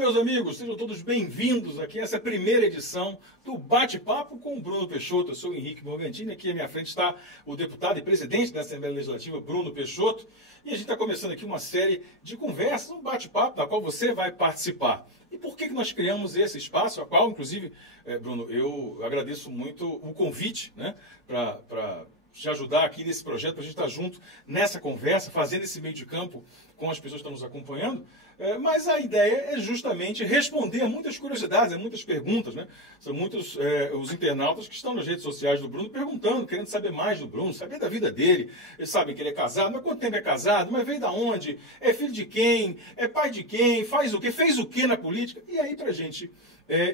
meus amigos, sejam todos bem-vindos aqui a essa primeira edição do Bate-Papo com o Bruno Peixoto. Eu sou o Henrique Morgantini, aqui à minha frente está o deputado e presidente da Assembleia Legislativa, Bruno Peixoto, e a gente está começando aqui uma série de conversas, um bate-papo da qual você vai participar. E por que nós criamos esse espaço, a qual, inclusive, Bruno, eu agradeço muito o convite, né, para te ajudar aqui nesse projeto, para a gente estar junto nessa conversa, fazendo esse meio de campo com as pessoas que estão nos acompanhando. Mas a ideia é justamente responder a muitas curiosidades, a muitas perguntas, né? São muitos os internautas que estão nas redes sociais do Bruno perguntando, querendo saber mais do Bruno, saber da vida dele. Eles sabem que ele é casado, mas quanto tempo é casado? Mas veio da onde? É filho de quem? É pai de quem? Faz o quê? Fez o quê na política? E aí, para a gente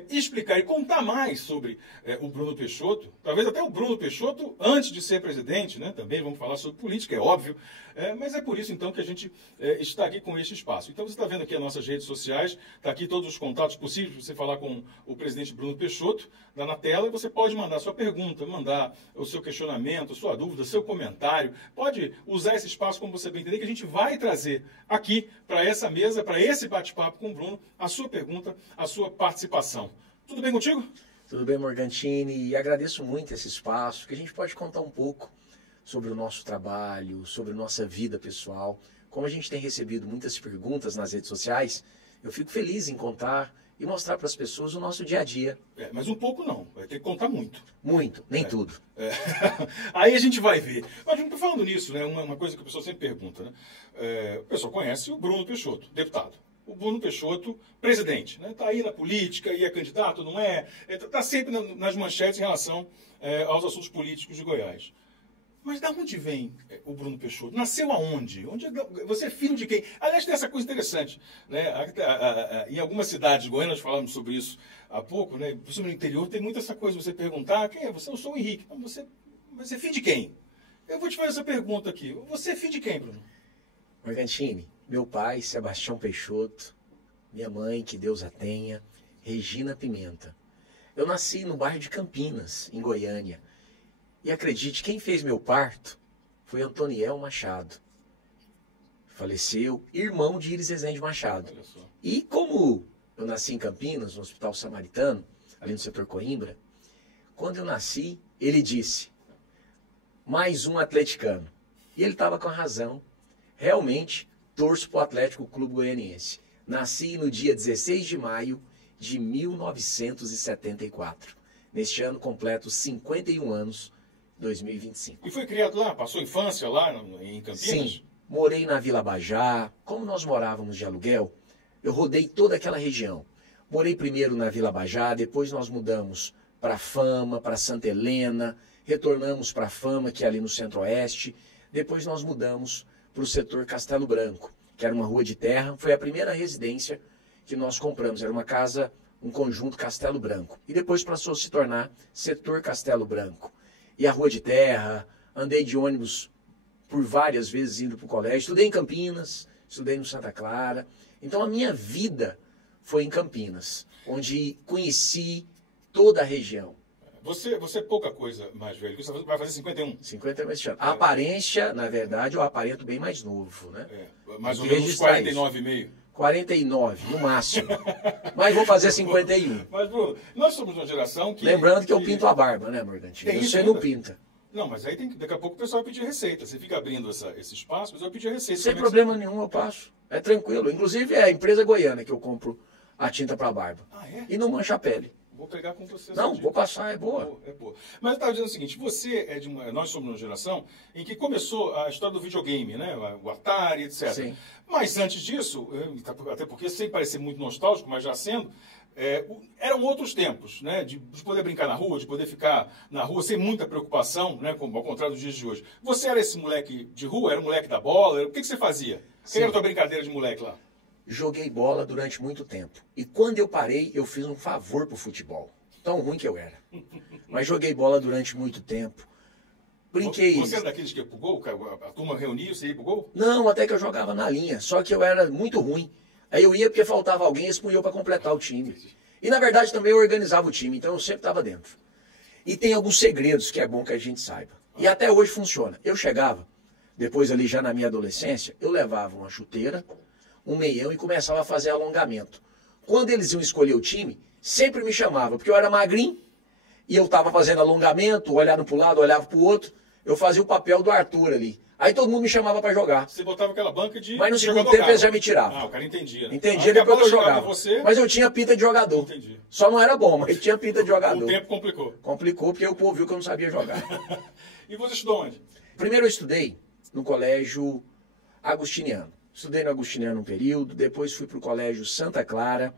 explicar e contar mais sobre o Bruno Peixoto, talvez até o Bruno Peixoto antes de ser presidente, né? Também vamos falar sobre política, é óbvio, mas é por isso então que a gente está aqui com este espaço. Então você está vendo aqui as nossas redes sociais, está aqui todos os contatos possíveis para você falar com o presidente Bruno Peixoto, dá na tela, e você pode mandar sua pergunta, mandar o seu questionamento, sua dúvida, seu comentário, pode usar esse espaço como você bem entender, que a gente vai trazer aqui para essa mesa, para esse bate-papo com o Bruno, a sua pergunta, a sua participação. Tudo bem contigo? Tudo bem, Morgantini, e agradeço muito esse espaço, que a gente pode contar um pouco sobre o nosso trabalho, sobre nossa vida pessoal. Como a gente tem recebido muitas perguntas nas redes sociais, eu fico feliz em contar e mostrar para as pessoas o nosso dia a dia. Mas um pouco não, vai ter que contar muito. Muito, nem tudo. Aí a gente vai ver. Mas falando nisso, né, uma coisa que a pessoa sempre pergunta, né? O pessoal conhece o Bruno Peixoto, deputado. O Bruno Peixoto, presidente, né? Está aí na política, e é candidato, não é? Está sempre nas manchetes em relação aos assuntos políticos de Goiás. Mas de onde vem o Bruno Peixoto? Nasceu aonde? Você é filho de quem? Aliás, tem essa coisa interessante, né? Em algumas cidades goianas, nós falamos sobre isso há pouco, né? No interior tem muito essa coisa de você perguntar: quem é você? Eu sou o Henrique. Não, você é filho de quem? Eu vou te fazer essa pergunta aqui. Você é filho de quem, Bruno? Morgantini, meu pai, Sebastião Peixoto, minha mãe, que Deus a tenha, Regina Pimenta. Eu nasci no bairro de Campinas, em Goiânia. E acredite, quem fez meu parto foi Antoniel Machado. Faleceu, irmão de Iris Rezende Machado. E como eu nasci em Campinas, no Hospital Samaritano, ali no setor Coimbra, quando eu nasci, ele disse: mais um atleticano. E ele estava com a razão. Realmente, torço para o Atlético Clube Goianiense. Nasci no dia 16 de maio de 1974. Neste ano completo 51 anos, 2025. E foi criado lá? Passou infância lá em Campinas? Sim, morei na Vila Bajá. Como nós morávamos de aluguel, eu rodei toda aquela região. Morei primeiro na Vila Bajá, depois nós mudamos para Fama, para Santa Helena, retornamos para Fama, que é ali no Centro-Oeste. Depois nós mudamos para o setor Castelo Branco, que era uma rua de terra. Foi a primeira residência que nós compramos. Era uma casa, um conjunto Castelo Branco. E depois passou a se tornar setor Castelo Branco. E a rua de terra, andei de ônibus por várias vezes indo para o colégio. Estudei em Campinas, estudei no Santa Clara. Então a minha vida foi em Campinas, onde conheci toda a região. Você é pouca coisa mais velho, você vai fazer 51. 51 este ano. A aparência, na verdade, eu aparento bem mais novo, né? Mais ou menos 49,5. 49, no máximo. Mas vou fazer 51. Mas, Bruno, nós somos uma geração que... Lembrando que eu pinto a barba, né, Morgantini? Você não pinta. Não, mas aí daqui a pouco o pessoal vai pedir receita. Você fica abrindo esse espaço, mas eu pedir receita. Sem problema nenhum, eu passo. É tranquilo. Inclusive é a empresa goiana que eu compro a tinta para barba. Ah, é? E não mancha a pele. Vou pegar com você. Não, vou passar, é boa. É boa. Mas eu estava dizendo o seguinte, nós somos uma geração em que começou a história do videogame, né? O Atari, etc. Sim. Mas antes disso, até porque sem parecer muito nostálgico, mas já sendo, eram outros tempos, né? De poder brincar na rua, de poder ficar na rua sem muita preocupação, né? Ao contrário dos dias de hoje. Você era esse moleque de rua? Era o moleque da bola? O que você fazia? O que era a tua brincadeira de moleque lá? Joguei bola durante muito tempo. E quando eu parei, eu fiz um favor pro futebol. Tão ruim que eu era. Mas joguei bola durante muito tempo. Brinquei. Você era daqueles que ia pro gol? A turma reunia, você ia pro gol? Não, até que eu jogava na linha. Só que eu era muito ruim. Aí eu ia porque faltava alguém e eles punham para completar o time. E na verdade também eu organizava o time, então eu sempre estava dentro. E tem alguns segredos que é bom que a gente saiba. E até hoje funciona. Eu chegava, depois ali já na minha adolescência, eu levava uma chuteira, um meião e começava a fazer alongamento. Quando eles iam escolher o time, sempre me chamava, porque eu era magrinho, e eu estava fazendo alongamento, olhando para o lado, olhava para o outro, eu fazia o papel do Arthur ali. Aí todo mundo me chamava para jogar. Você botava aquela banca de... Mas no segundo tempo eles já me tiravam. Ah, o cara entendia. Entendia, depois eu jogava. Você... Mas eu tinha pinta de jogador. Entendi. Só não era bom, mas tinha pinta de jogador. O tempo complicou. Complicou porque o povo viu que eu não sabia jogar. E você estudou onde? Primeiro eu estudei no colégio agustiniano. Estudei no agustiniano um período, depois fui para o colégio Santa Clara.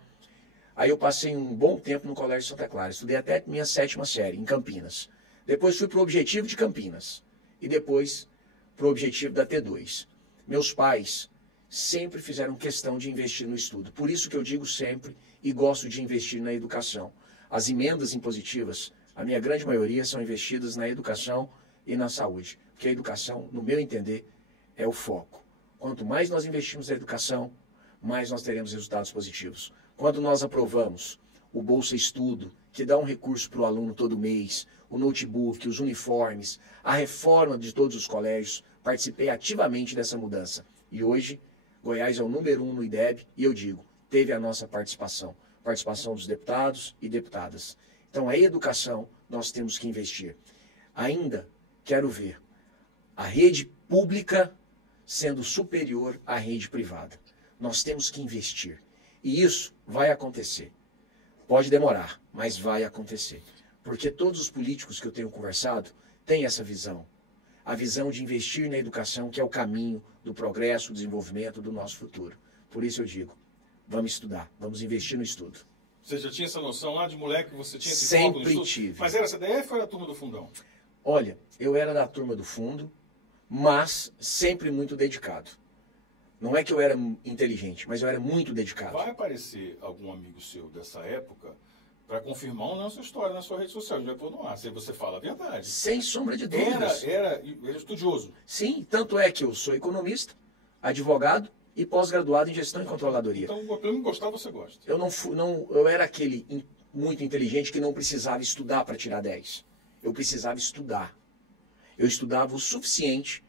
Aí eu passei um bom tempo no colégio Santa Clara. Estudei até minha 7ª série, em Campinas. Depois fui para o Objetivo de Campinas. E depois para o Objetivo da T2. Meus pais sempre fizeram questão de investir no estudo. Por isso que eu digo sempre e gosto de investir na educação. As emendas impositivas, a minha grande maioria, são investidas na educação e na saúde. Porque a educação, no meu entender, é o foco. Quanto mais nós investimos na educação, mais nós teremos resultados positivos. Quando nós aprovamos o Bolsa Estudo, que dá um recurso para o aluno todo mês, o notebook, os uniformes, a reforma de todos os colégios, participei ativamente dessa mudança. E hoje, Goiás é o número 1 no IDEB, e eu digo, teve a nossa participação dos deputados e deputadas. Então, a educação nós temos que investir. Ainda quero ver a rede pública sendo superior à rede privada. Nós temos que investir. E isso vai acontecer. Pode demorar, mas vai acontecer. Porque todos os políticos que eu tenho conversado têm essa visão. A visão de investir na educação, que é o caminho do progresso, do desenvolvimento do nosso futuro. Por isso eu digo, vamos estudar, vamos investir no estudo. Você já tinha essa noção lá de moleque, você tinha esse Sempre foco no estudo? tive. Mas era CDF ou era a turma do fundão? Olha, eu era da turma do fundo, mas sempre muito dedicado. Não é que eu era inteligente, mas eu era muito dedicado. Vai aparecer algum amigo seu dessa época para confirmar ou não a sua história na sua rede social? A gente vai pôr no ar, se você fala a verdade. Sem sombra de dúvidas. Era estudioso. Sim, tanto é que eu sou economista, advogado e pós-graduado em gestão e controladoria. Então, pelo menos gostar, você gosta. Eu era aquele muito inteligente que não precisava estudar para tirar 10. Eu precisava estudar. Eu estudava o suficiente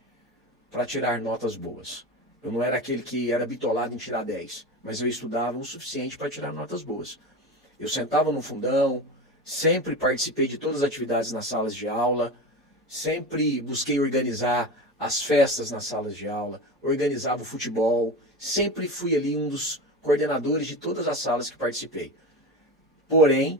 para tirar notas boas. Eu não era aquele que era bitolado em tirar 10, mas eu estudava o suficiente para tirar notas boas. Eu sentava no fundão, sempre participei de todas as atividades nas salas de aula, sempre busquei organizar as festas nas salas de aula, organizava o futebol, sempre fui ali um dos coordenadores de todas as salas que participei. Porém,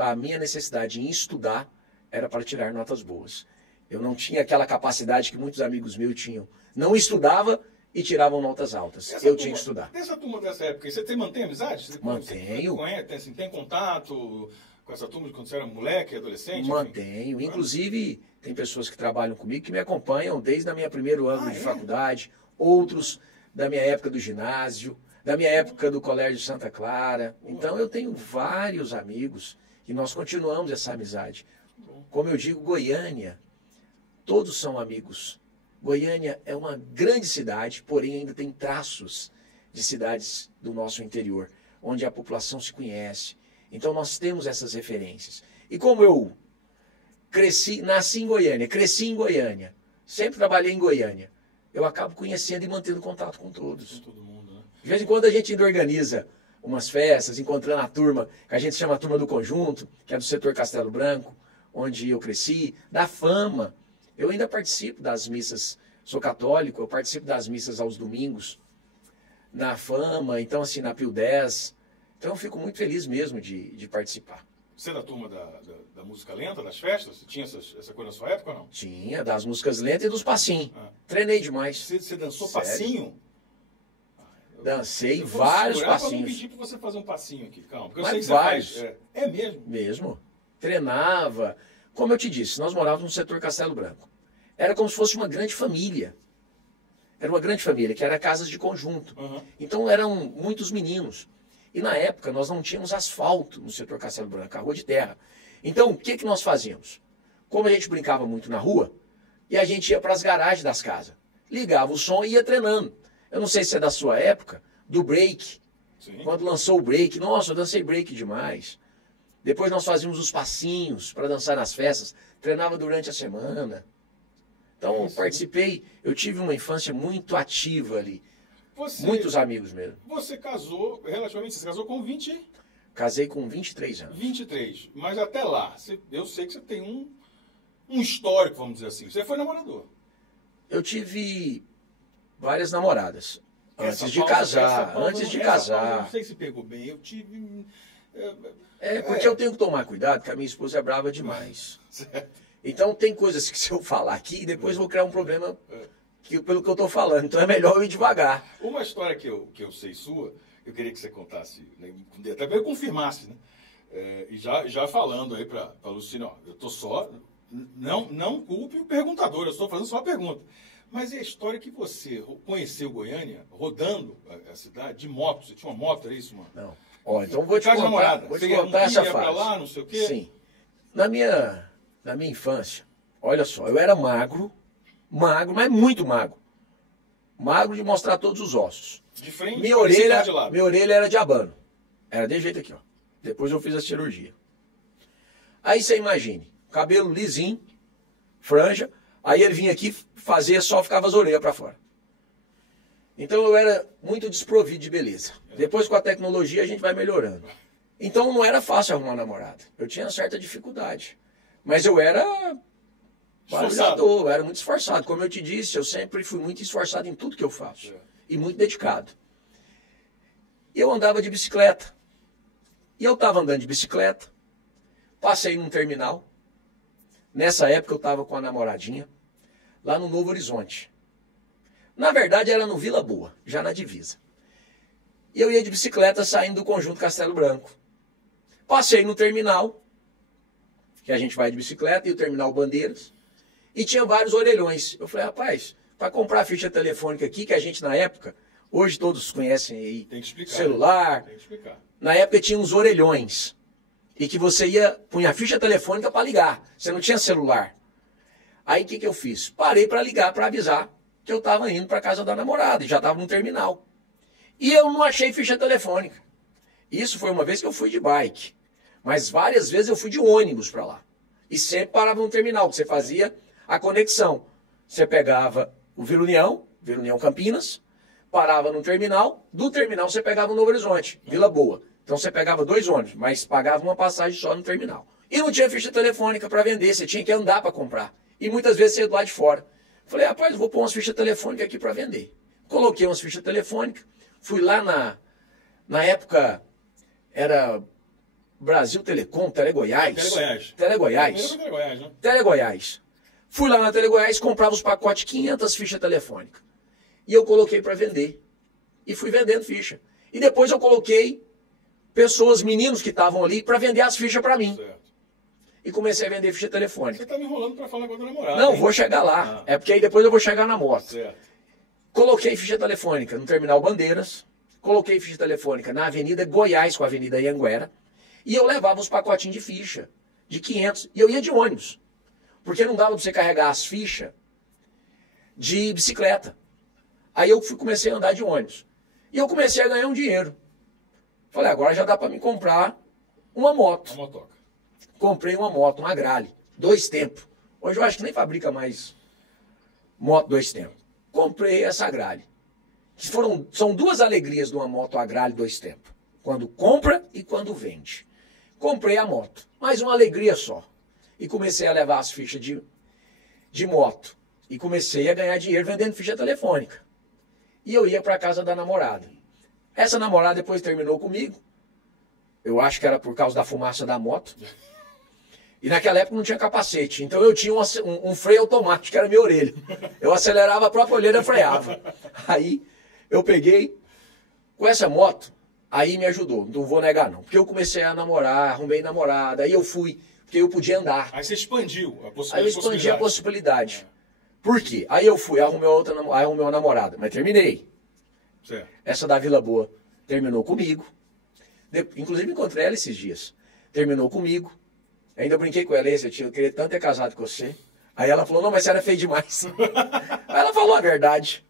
a minha necessidade em estudar era para tirar notas boas. Eu não tinha aquela capacidade que muitos amigos meus tinham. Não estudava e tiravam notas altas. Eu tinha que estudar. Dessa turma dessa época, você mantém amizade? Mantenho. Você tem contato com essa turma de quando você era moleque, adolescente? Mantenho. Enfim? Inclusive, tem pessoas que trabalham comigo que me acompanham desde o meu primeiro ano de faculdade, outros da minha época do ginásio, da minha época do Colégio Santa Clara. Então, eu tenho vários amigos e nós continuamos essa amizade. Como eu digo, Goiânia, todos são amigos. Goiânia é uma grande cidade, porém ainda tem traços de cidades do nosso interior, onde a população se conhece. Então nós temos essas referências. E como eu nasci em Goiânia, cresci em Goiânia, sempre trabalhei em Goiânia, eu acabo conhecendo e mantendo contato com todos. Com todo mundo, né? De vez em quando a gente ainda organiza umas festas, encontrando a turma, que a gente chama a turma do conjunto, que é do setor Castelo Branco, onde eu cresci, da Fama. Eu ainda participo das missas, sou católico, eu participo das missas aos domingos, na Fama, então assim, na Pio 10. Então eu fico muito feliz mesmo de participar. Você é da turma da música lenta, das festas? Você tinha essa coisa na sua época ou não? Tinha, das músicas lentas e dos passinhos. Treinei demais. Você dançou Sério? Passinho? Dancei vários passinhos. Eu vou pedir para você fazer um passinho aqui, calma. Porque eu Mas sei que vários. você faz. É mesmo? Mesmo. Treinava. Como eu te disse, nós morávamos no setor Castelo Branco. Era como se fosse uma grande família. Era uma grande família, que era casas de conjunto. Uhum. Então eram muitos meninos. E na época nós não tínhamos asfalto no setor Castelo Branco, a rua de terra. Então o que nós fazíamos? Como a gente brincava muito na rua, e a gente ia para as garagens das casas. Ligava o som e ia treinando. Eu não sei se é da sua época, do break. Sim. Quando lançou o break, nossa, eu dancei break demais. Depois nós fazíamos os passinhos para dançar nas festas. Treinava durante a semana. Então, participei. Eu tive uma infância muito ativa ali. Muitos amigos mesmo. Você casou, relativamente, você casou com 20? Casei com 23 anos. 23. Mas até lá, eu sei que você tem um histórico, vamos dizer assim. Você foi namorador. Eu tive várias namoradas. Antes de Essa casar. Não sei se pegou bem. Eu tive... Porque eu tenho que tomar cuidado, porque a minha esposa é brava demais. Certo. Então tem coisas que se eu falar aqui, depois vou criar um problema pelo que eu estou falando. Então é melhor eu ir devagar. Uma história que eu sei sua, eu queria que você contasse, né, até para eu confirmasse, né? E já falando aí para Lucina, ó, eu estou só... Não culpe o perguntador, eu estou fazendo só uma pergunta. Mas é a história que você conheceu Goiânia, rodando a cidade, de moto. Você tinha uma moto, era isso, mano? Não. Ó, então vou te contar essa fase. Pra lá, não sei o quê? Sim. Na minha infância, olha só, eu era magro, mas muito magro. Magro de mostrar todos os ossos. De frente, minha orelha era de abano. Era de jeito aqui, ó. Depois eu fiz a cirurgia. Aí você imagine, cabelo lisinho, franja, aí ele vinha aqui, fazia só, ficava as orelhas para fora. Então eu era muito desprovido de beleza. Depois com a tecnologia a gente vai melhorando. Então não era fácil arrumar namorada. Eu tinha certa dificuldade. Mas eu era barulhador, eu era muito esforçado. Como eu te disse, eu sempre fui muito esforçado em tudo que eu faço. E muito dedicado. E eu andava de bicicleta. E eu estava andando de bicicleta. Passei num terminal. Nessa época eu estava com a namoradinha. Lá no Novo Horizonte. Na verdade era no Vila Boa, já na divisa. E eu ia de bicicleta saindo do Conjunto Castelo Branco. Passei no terminal, que a gente vai de bicicleta, e o terminal Bandeiras, e tinha vários orelhões. Eu falei, rapaz, para comprar a ficha telefônica aqui, que a gente na época, hoje todos conhecem aí, tem que explicar, celular, tem que explicar. Na época tinha uns orelhões, e que você punha a ficha telefônica para ligar, você não tinha celular. Aí o que eu fiz? Parei para ligar, para avisar que eu estava indo para casa da namorada, e já estava no terminal. E eu não achei ficha telefônica. Isso foi uma vez que eu fui de bike. Mas várias vezes eu fui de ônibus para lá. E sempre parava no terminal, que você fazia a conexão. Você pegava o Vila União Campinas, parava no terminal, do terminal você pegava o Novo Horizonte, Vila Boa. Então você pegava 2 ônibus, mas pagava uma passagem só no terminal. E não tinha ficha telefônica para vender, você tinha que andar para comprar. E muitas vezes você ia do lado de fora. Falei, rapaz, eu vou pôr umas fichas telefônicas aqui para vender. Coloquei umas fichas telefônicas, fui lá na época, era Brasil Telecom, Telegoiás. Telegoiás. Fui lá na Telegoiás, comprava os pacotes 500 fichas telefônicas. E eu coloquei para vender. E fui vendendo ficha. E depois eu coloquei meninos que estavam ali, para vender as fichas para mim. Certo. E comecei a vender ficha telefônica. Você está me enrolando para falar com a tua namorada. Não, vou chegar lá. É porque aí depois eu vou chegar na moto. Certo. Coloquei ficha telefônica no Terminal Bandeiras. Coloquei ficha telefônica na Avenida Goiás com a Avenida Ianguera. E eu levava os pacotinhos de ficha, de 500. E eu ia de ônibus. Porque não dava para você carregar as fichas de bicicleta. Aí eu comecei a andar de ônibus. E eu comecei a ganhar um dinheiro. Falei, agora já dá para me comprar uma moto. Uma motoca. Comprei uma moto, uma Agrale, 2 tempos. Hoje eu acho que nem fabrica mais moto 2 tempos. Comprei essa Agrale. São 2 alegrias de uma moto Agrale 2 tempos. Quando compra e quando vende. Comprei a moto, mas uma alegria só. E comecei a levar as fichas de moto. E comecei a ganhar dinheiro vendendo ficha telefônica. E eu ia para casa da namorada. Essa namorada depois terminou comigo. Eu acho que era por causa da fumaça da moto. E naquela época não tinha capacete. Então eu tinha um freio automático, que era minha orelha. Eu acelerava, a própria orelha freava. Aí eu peguei com essa moto, aí me ajudou. Não vou negar não. Porque eu comecei a namorar, arrumei namorada, aí eu fui, porque eu podia andar. Aí você expandiu a possibilidade. Aí eu expandi a possibilidade. Por quê? Aí eu fui, arrumei uma namorada, mas terminei. Certo. Essa da Vila Boa terminou comigo. Inclusive encontrei ela esses dias. Terminou comigo. Ainda brinquei com ela, eu queria tanto ter casado com você. Aí ela falou, não, mas você era feio demais. Aí ela falou a verdade.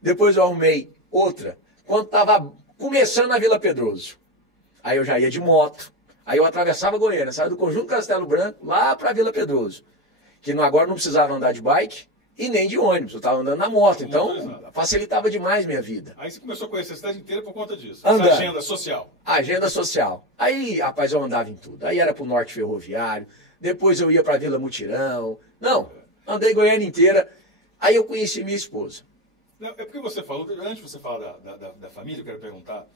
Depois eu arrumei outra, quando estava começando a Vila Pedroso. Aí eu já ia de moto. Aí eu atravessava Goiânia, saía do Conjunto Castelo Branco, lá para Vila Pedroso. Que agora não precisava andar de bike e nem de ônibus. Eu estava andando na moto, então Motorizado. facilitava demais minha vida. Aí você começou a conhecer a cidade inteira por conta disso. Andando. Essa agenda social. Agenda social. Aí, rapaz, eu andava em tudo. Aí era pro Norte Ferroviário, depois eu ia pra Vila Mutirão. Não, andei Goiânia inteira. Aí eu conheci minha esposa. Não, é porque você falou, antes de você falar da família, eu quero perguntar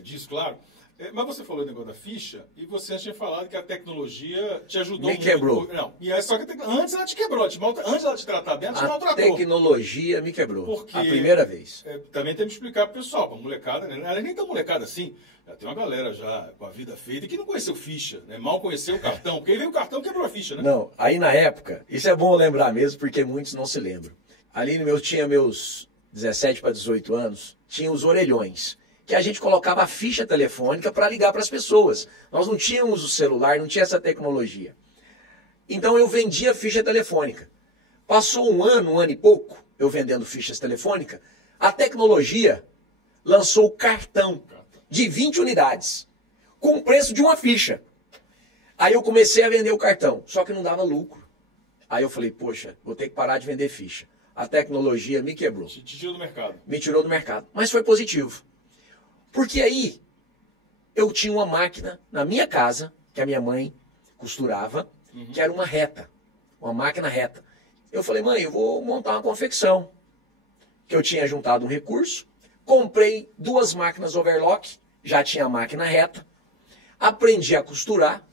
disso, claro. Mas você falou o negócio da ficha e você tinha falado que a tecnologia te ajudou muito. Me quebrou. Não, e aí, só que antes ela te quebrou, antes ela te tratar bem, ela te A maltratou. tecnologia me quebrou. Porque, a primeira vez. Também tem que explicar pro pessoal, pra molecada, né? Ela nem tão molecada assim. Já tem uma galera já com a vida feita que não conheceu ficha, né? Mal conheceu o cartão. Porque aí veio o cartão e quebrou a ficha, né? Não, aí na época, isso é bom lembrar mesmo, porque muitos não se lembram. Ali tinha meus 17 para 18 anos, tinha os orelhões, que a gente colocava a ficha telefônica para ligar para as pessoas. Nós não tínhamos o celular, não tinha essa tecnologia. Então eu vendia ficha telefônica. Passou um ano e pouco, eu vendendo fichas telefônicas, a tecnologia lançou o cartão de 20 unidades, com o preço de uma ficha. Aí eu comecei a vender o cartão, só que não dava lucro. Aí eu falei, poxa, vou ter que parar de vender ficha. A tecnologia me quebrou. Te tirou do mercado. Me tirou do mercado. Mas foi positivo. Porque aí eu tinha uma máquina na minha casa, que a minha mãe costurava, que era uma reta, uma máquina reta. Eu falei, mãe, eu vou montar uma confecção. Que eu tinha juntado um recurso, comprei 2 máquinas overlock, já tinha a máquina reta, aprendi a costurar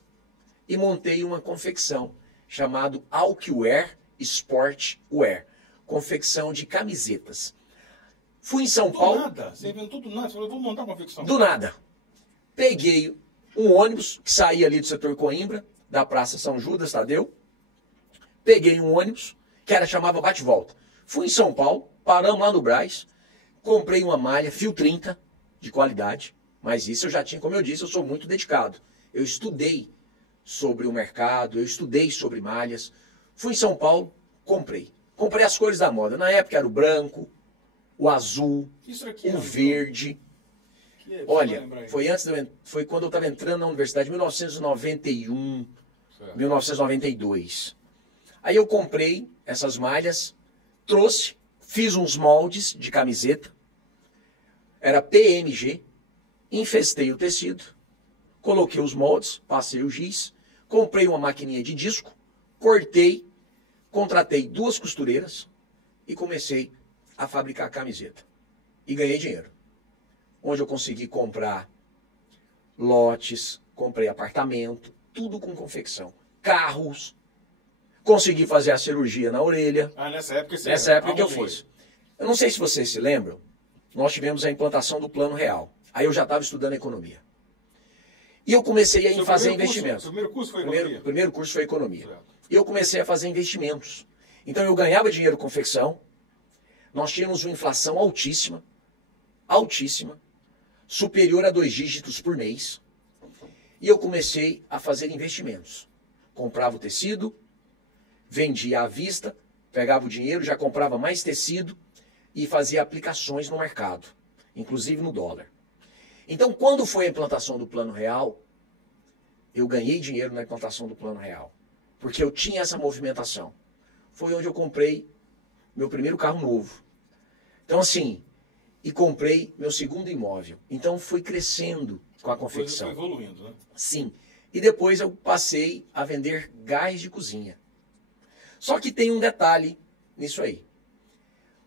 e montei uma confecção chamado Alkware Sport Wear, confecção de camisetas. Fui em São Paulo. Do nada, você inventou do nada, você falou, vou montar uma confecção. Do nada. Peguei um ônibus que saía ali do setor Coimbra, da Praça São Judas Tadeu. Peguei um ônibus que chamava bate-volta. Fui em São Paulo, paramos lá no Brás, comprei uma malha fio 30 de qualidade, mas isso eu já tinha, como eu disse, eu sou muito dedicado. Eu estudei sobre o mercado, eu estudei sobre malhas. Fui em São Paulo, comprei. Comprei as cores da moda. Na época era o branco, o azul, o verde. Olha, foi quando eu estava entrando na universidade, 1991, 1992. Aí eu comprei essas malhas, trouxe, fiz uns moldes de camiseta, era PMG, infestei o tecido, coloquei os moldes, passei o giz, comprei uma maquininha de disco, cortei, contratei 2 costureiras e comecei a fabricar camiseta. E ganhei dinheiro. Onde eu consegui comprar lotes, comprei apartamento, tudo com confecção. Carros. Consegui fazer a cirurgia na orelha. Ah, nessa época você Nessa época que eu fiz. Eu não sei se vocês se lembram, nós tivemos a implantação do Plano Real. Aí eu já estava estudando economia. E eu comecei a fazer investimentos. O primeiro curso foi economia? Primeiro curso foi economia. Certo. E eu comecei a fazer investimentos. Então eu ganhava dinheiro com confecção. Nós tínhamos uma inflação altíssima, altíssima, superior a 2 dígitos por mês. E eu comecei a fazer investimentos. Comprava o tecido, vendia à vista, pegava o dinheiro, já comprava mais tecido e fazia aplicações no mercado, inclusive no dólar. Então, quando foi a implantação do Plano Real, eu ganhei dinheiro na implantação do Plano Real, porque eu tinha essa movimentação. Foi onde eu comprei meu primeiro carro novo. Então, assim, e comprei meu segundo imóvel. Então, fui crescendo com a confecção. Foi evoluindo, né? Sim. E depois eu passei a vender gás de cozinha. Só que tem um detalhe nisso aí.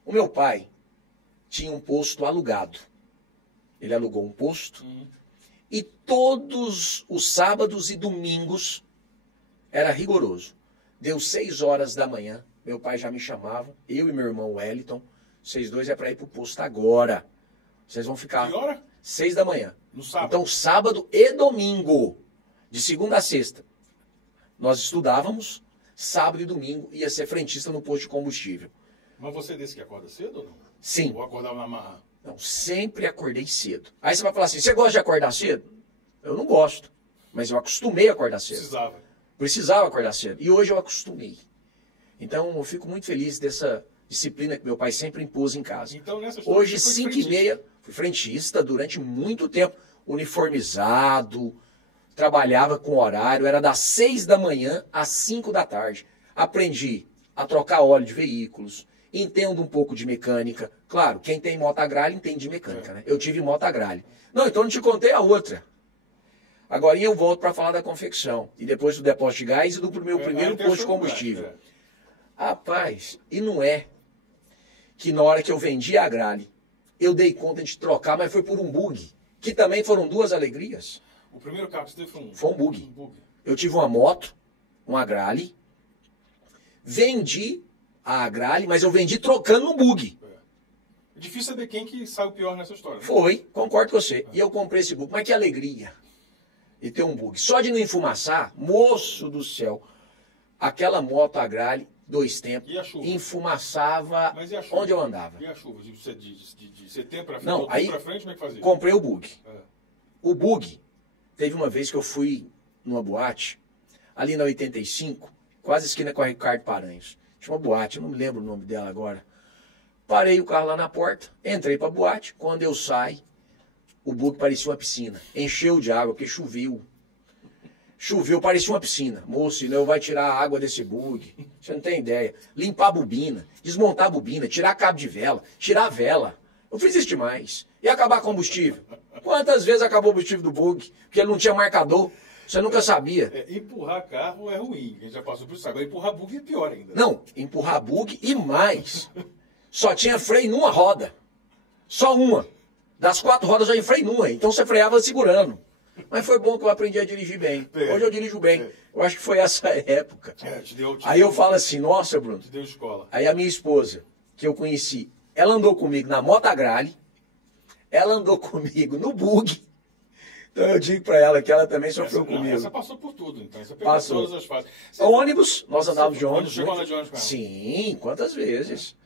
O meu pai tinha um posto alugado. Ele alugou um posto e todos os sábados e domingos era rigoroso. Deu 6 horas da manhã, meu pai já me chamava, eu e meu irmão Wellington, vocês dois é para ir pro posto agora. Vocês vão ficar... Que hora? 6 da manhã. No sábado? Então, sábado e domingo, de segunda a sexta, nós estudávamos, sábado e domingo ia ser frentista no posto de combustível. Mas você disse que acorda cedo ou não? Sim. Ou acordava na marra? Não, sempre acordei cedo. Aí você vai falar assim, você gosta de acordar cedo? Eu não gosto, mas eu acostumei a acordar cedo. Precisava acordar cedo. E hoje eu acostumei. Então eu fico muito feliz dessa disciplina que meu pai sempre impôs em casa. Então, hoje, 5h30, fui frentista durante muito tempo, uniformizado, trabalhava com horário, era das 6 da manhã às 5 da tarde. Aprendi a trocar óleo de veículos, entendo um pouco de mecânica. Claro, quem tem moto a gralha entende de mecânica, né? Eu tive moto a gralha. Não, então não te contei a outra. Agora eu volto para falar da confecção. E depois do depósito de gás e do meu primeiro posto de combustível. Rapaz, e não é que na hora que eu vendi a gralha, eu dei conta de trocar, mas foi por um bug. Que também foram duas alegrias. O primeiro carro que você teve foi um bug. Eu tive uma moto, uma gralha, vendi a gralha, mas eu vendi trocando um bug. É difícil saber quem que saiu pior nessa história. Né? Foi, concordo com você. E eu comprei esse bug. Mas que alegria de ter um bug. Só de não enfumaçar, moço do céu, aquela moto a gralha, 2 tempos, enfumaçava onde eu andava. E a chuva? De setembro para frente, não, aí, pra frente, como é que fazia? Comprei o bug. O bug, teve uma vez que eu fui numa boate, ali na 85, quase esquina com a Ricardo Paranhos. Tinha uma boate, eu não me lembro o nome dela agora. Parei o carro lá na porta, entrei pra boate, quando eu saio, o bug parecia uma piscina. Encheu de água, porque choveu. Choveu, parecia uma piscina. Moço, eu vai tirar a água desse bug. Você não tem ideia. Limpar a bobina, desmontar a bobina, tirar cabo de vela, tirar a vela. Eu fiz isso demais. E acabar combustível? Quantas vezes acabou o combustível do bug? Porque ele não tinha marcador. Você nunca sabia. Empurrar carro é ruim. A gente já passou por isso. Agora empurrar bug é pior ainda. Não, empurrar bug e mais. Só tinha freio numa roda. Só uma. Das 4 rodas já em freio numa. Então você freava segurando. Mas foi bom que eu aprendi a dirigir bem. Hoje eu dirijo bem. Eu acho que foi essa época. Aí eu falo assim, nossa, Bruno. Te deu escola. Aí a minha esposa, que eu conheci, ela andou comigo na moto a gralha. Ela andou comigo no bug. Então eu digo pra ela que ela também sofreu comigo. Essa passou por tudo, então. Essa pegou todas as fases. Ônibus, nós andávamos de ônibus. Chegou lá de ônibus com ela? Sim, quantas vezes?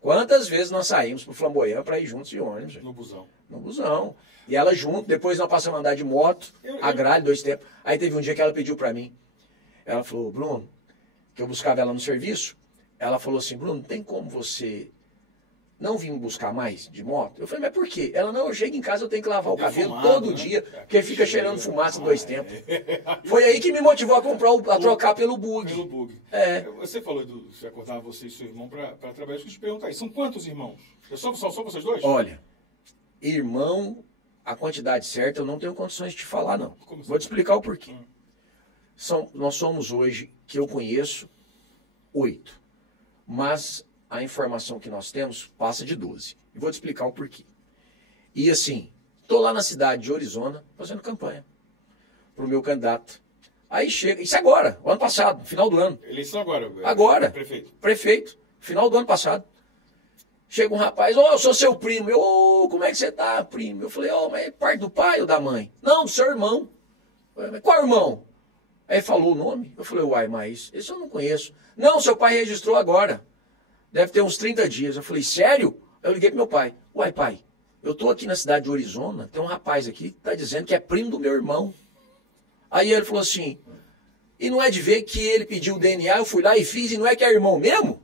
Quantas vezes nós saímos pro Flamboyant pra ir juntos de ônibus? No busão. No busão. E ela junto, depois nós passamos a andar de moto, a gralha, 2 tempos. Aí teve um dia que ela pediu pra mim. Ela falou, Bruno, que eu buscava ela no serviço. Ela falou assim, Bruno, tem como você não vir me buscar mais de moto? Eu falei, mas por quê? Ela, não, eu chego em casa, eu tenho que lavar o cabelo todo dia, porque fica cheirando fumaça 2 tempos. Foi aí que me motivou a comprar, a trocar pelo bug. Pelo bug. Você falou do você acordava você e seu irmão para trabalhar. Deixa eu te perguntar aí, são quantos irmãos? Só vocês dois? Olha, irmão, a quantidade certa eu não tenho condições de te falar, não. Vou te explicar o porquê. Nós somos hoje, que eu conheço, 8. Mas a informação que nós temos passa de 12. E vou te explicar o porquê. E assim, tô lá na cidade de Orizona fazendo campanha pro meu candidato. Aí chega, isso agora, o ano passado, final do ano. Eleição agora? Agora. Prefeito. Prefeito, final do ano passado. Chega um rapaz, eu sou seu primo. Eu, como é que você tá, primo? Eu falei, mas é parte do pai ou da mãe? Não, do seu irmão. Eu falei, mas qual irmão? Aí falou o nome. Eu falei, uai, mas esse eu não conheço. Não, seu pai registrou agora. Deve ter uns 30 dias. Eu falei, sério? Eu liguei pro meu pai. Uai, pai, eu tô aqui na cidade de Orizona, tem um rapaz aqui que tá dizendo que é primo do meu irmão. Aí ele falou assim, e não é de ver que ele pediu o DNA, eu fui lá e fiz, e não é que é irmão mesmo?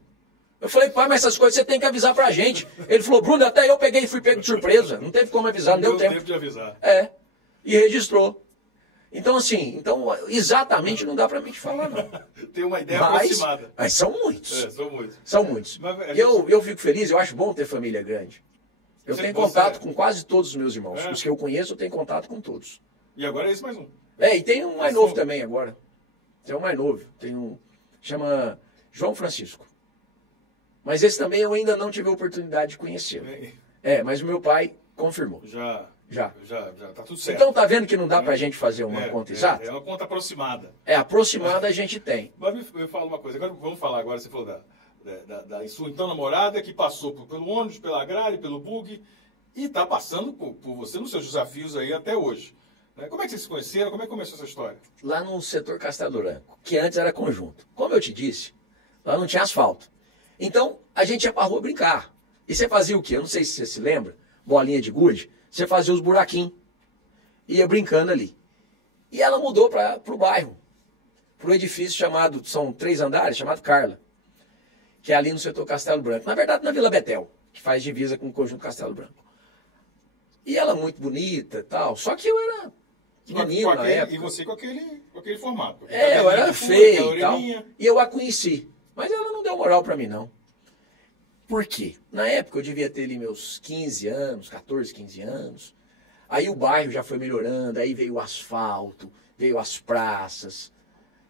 Eu falei, pai, mas essas coisas você tem que avisar pra gente. Ele falou, Bruno, até eu peguei e fui pego de surpresa. Não teve como avisar, não deu tempo de avisar. E registrou. Então, assim, exatamente não dá pra mim te falar, não. Tem uma ideia aproximada. Mas são muitos. São muitos. São muitos. Mas, eu fico feliz, eu acho bom ter família grande. Eu tenho contato com quase todos os meus irmãos. Os que eu conheço, eu tenho contato com todos. E agora é esse mais um. E tem um mais novo também agora. Tem um mais novo. Tem um, chama João Francisco. Mas esse também eu ainda não tive a oportunidade de conhecê-lo. Mas o meu pai confirmou. Já, tá tudo certo. Então tá vendo que não dá pra gente fazer uma conta exata? É uma conta aproximada. Aproximada a gente tem. Mas me fala uma coisa, vamos falar agora, você falou da sua então namorada que passou pelo ônibus, pela gralha, pelo bug e tá passando por você nos seus desafios aí até hoje. Como é que vocês se conheceram? Como é que começou essa história? Lá no setor Castelo Branco, que antes era conjunto. Como eu te disse, lá não tinha asfalto. Então, a gente ia pra rua brincar. E você fazia o quê? Eu não sei se você se lembra. Bolinha de gude. Você fazia os buraquinhos. Ia brincando ali. E ela mudou pro bairro. Pro edifício chamado, são 3 andares, chamado Carla. Que é ali no setor Castelo Branco. Na verdade, na Vila Betel, que faz divisa com o conjunto Castelo Branco. E ela muito bonita e tal. Só que eu era menino na época. E você com aquele formato. Eu era feio e tal. E eu a conheci. Mas ela não deu moral pra mim, não. Por quê? Na época eu devia ter ali meus 15 anos, 14, 15 anos. Aí o bairro já foi melhorando, aí veio o asfalto, veio as praças.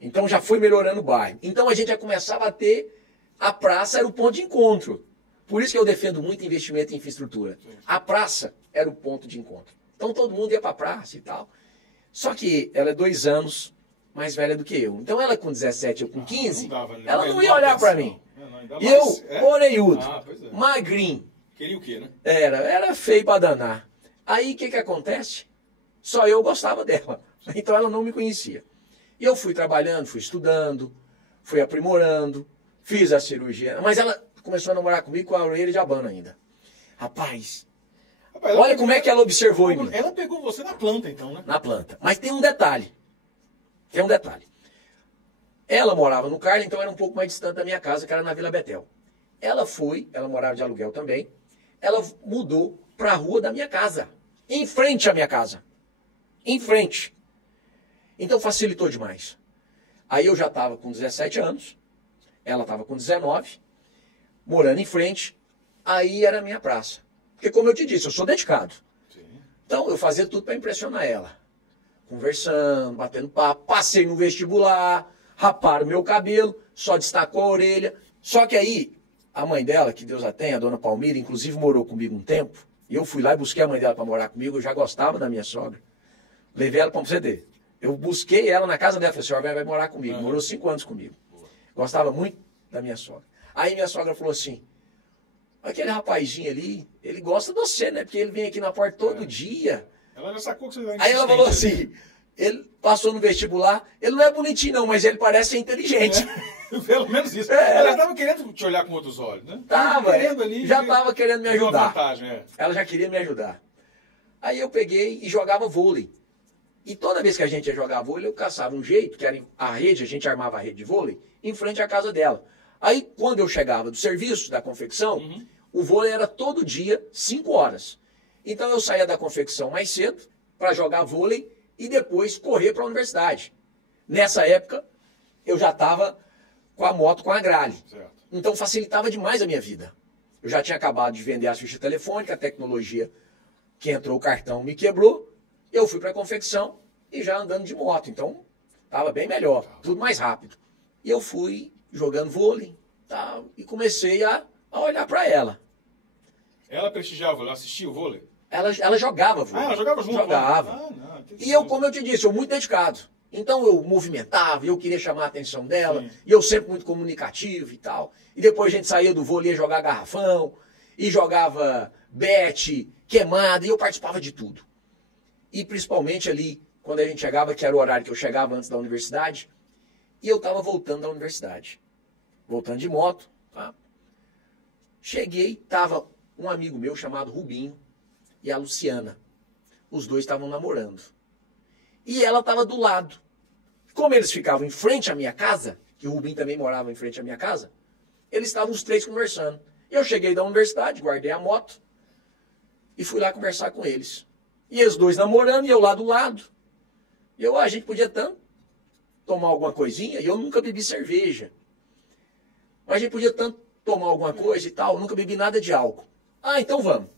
Então já foi melhorando o bairro. Então a gente já começava a ter, a praça era o ponto de encontro. Por isso que eu defendo muito investimento em infraestrutura. A praça era o ponto de encontro. Então todo mundo ia pra praça e tal. Só que ela é 2 anos mais velha do que eu. Então ela com 17, eu com 15, ela não ia olhar pra mim. E eu, orelhudo, magrinho. Queria o quê, né? Era feio pra danar. Aí o que acontece? Só eu gostava dela. Então ela não me conhecia. E eu fui trabalhando, fui estudando, fui aprimorando, fiz a cirurgia. Mas ela começou a namorar comigo com a orelha de abano ainda. Rapaz, olha como é que ela observou em mim. Ela pegou você na planta, então, né? Na planta. Mas tem um detalhe. Tem um detalhe. Ela morava no Carlos, então era um pouco mais distante da minha casa, que era na Vila Betel. Ela morava de aluguel também, ela mudou para a rua da minha casa, em frente à minha casa. Em frente. Então facilitou demais. Aí eu já estava com 17 anos, ela estava com 19, morando em frente, aí era a minha praça. Porque como eu te disse, eu sou dedicado. Sim. Então eu fazia tudo para impressionar ela. Conversando, batendo papo, passei no vestibular, raparam meu cabelo, só destacou a orelha. Só que aí, a mãe dela, que Deus a tenha, a dona Palmira, inclusive morou comigo um tempo, e eu fui lá e busquei a mãe dela para morar comigo, eu já gostava da minha sogra. Levei ela para um CD. Eu busquei ela na casa dela, falei, senhora vai morar comigo. Morou 5 anos comigo. Gostava muito da minha sogra. Aí minha sogra falou assim, aquele rapazinho ali, ele gosta de você, né? Porque ele vem aqui na porta todo dia. Ela já sacou que você vai. Aí ela falou assim, ele passou no vestibular, ele não é bonitinho não, mas ele parece ser inteligente. Pelo menos isso. Ela estava querendo te olhar com outros olhos, né? Já estava querendo me ajudar. Vantagem, Ela já queria me ajudar. Aí eu peguei e jogava vôlei. E toda vez que a gente ia jogar vôlei, eu caçava um jeito, que era a rede, a gente armava a rede de vôlei, em frente à casa dela. Aí quando eu chegava do serviço, da confecção, o vôlei era todo dia, 5 horas. Então eu saía da confecção mais cedo para jogar vôlei e depois correr para a universidade. Nessa época, eu já estava com a moto com a gralha. Então facilitava demais a minha vida. Eu já tinha acabado de vender a ficha telefônica, a tecnologia que entrou o cartão me quebrou. Eu fui para a confecção e já andando de moto. Então estava bem melhor, tudo mais rápido. E eu fui jogando vôlei e comecei a olhar para ela. Ela prestigiava, ela assistia o vôlei? Ela jogava vôlei. Ela jogava junto? Jogava. E eu, como eu te disse, eu muito dedicado. Então eu movimentava, eu queria chamar a atenção dela, e eu sempre muito comunicativo e tal. E depois a gente saía do vôlei, ia jogar garrafão, e jogava bete, queimada, e eu participava de tudo. E principalmente ali, quando a gente chegava, que era o horário que eu chegava antes da universidade, e eu estava voltando da universidade. Voltando de moto. Cheguei, estava um amigo meu chamado Rubinho e a Luciana. Os dois estavam namorando. E ela estava do lado. Como eles ficavam em frente à minha casa, que o Rubinho também morava em frente à minha casa, eles estavam os 3 conversando. Eu cheguei da universidade, guardei a moto e fui lá conversar com eles. E os dois namorando e eu lá do lado. E a gente podia tanto tomar alguma coisinha, e eu nunca bebi cerveja. Mas a gente podia tanto tomar alguma coisa e tal, nunca bebi nada de álcool. Então vamos.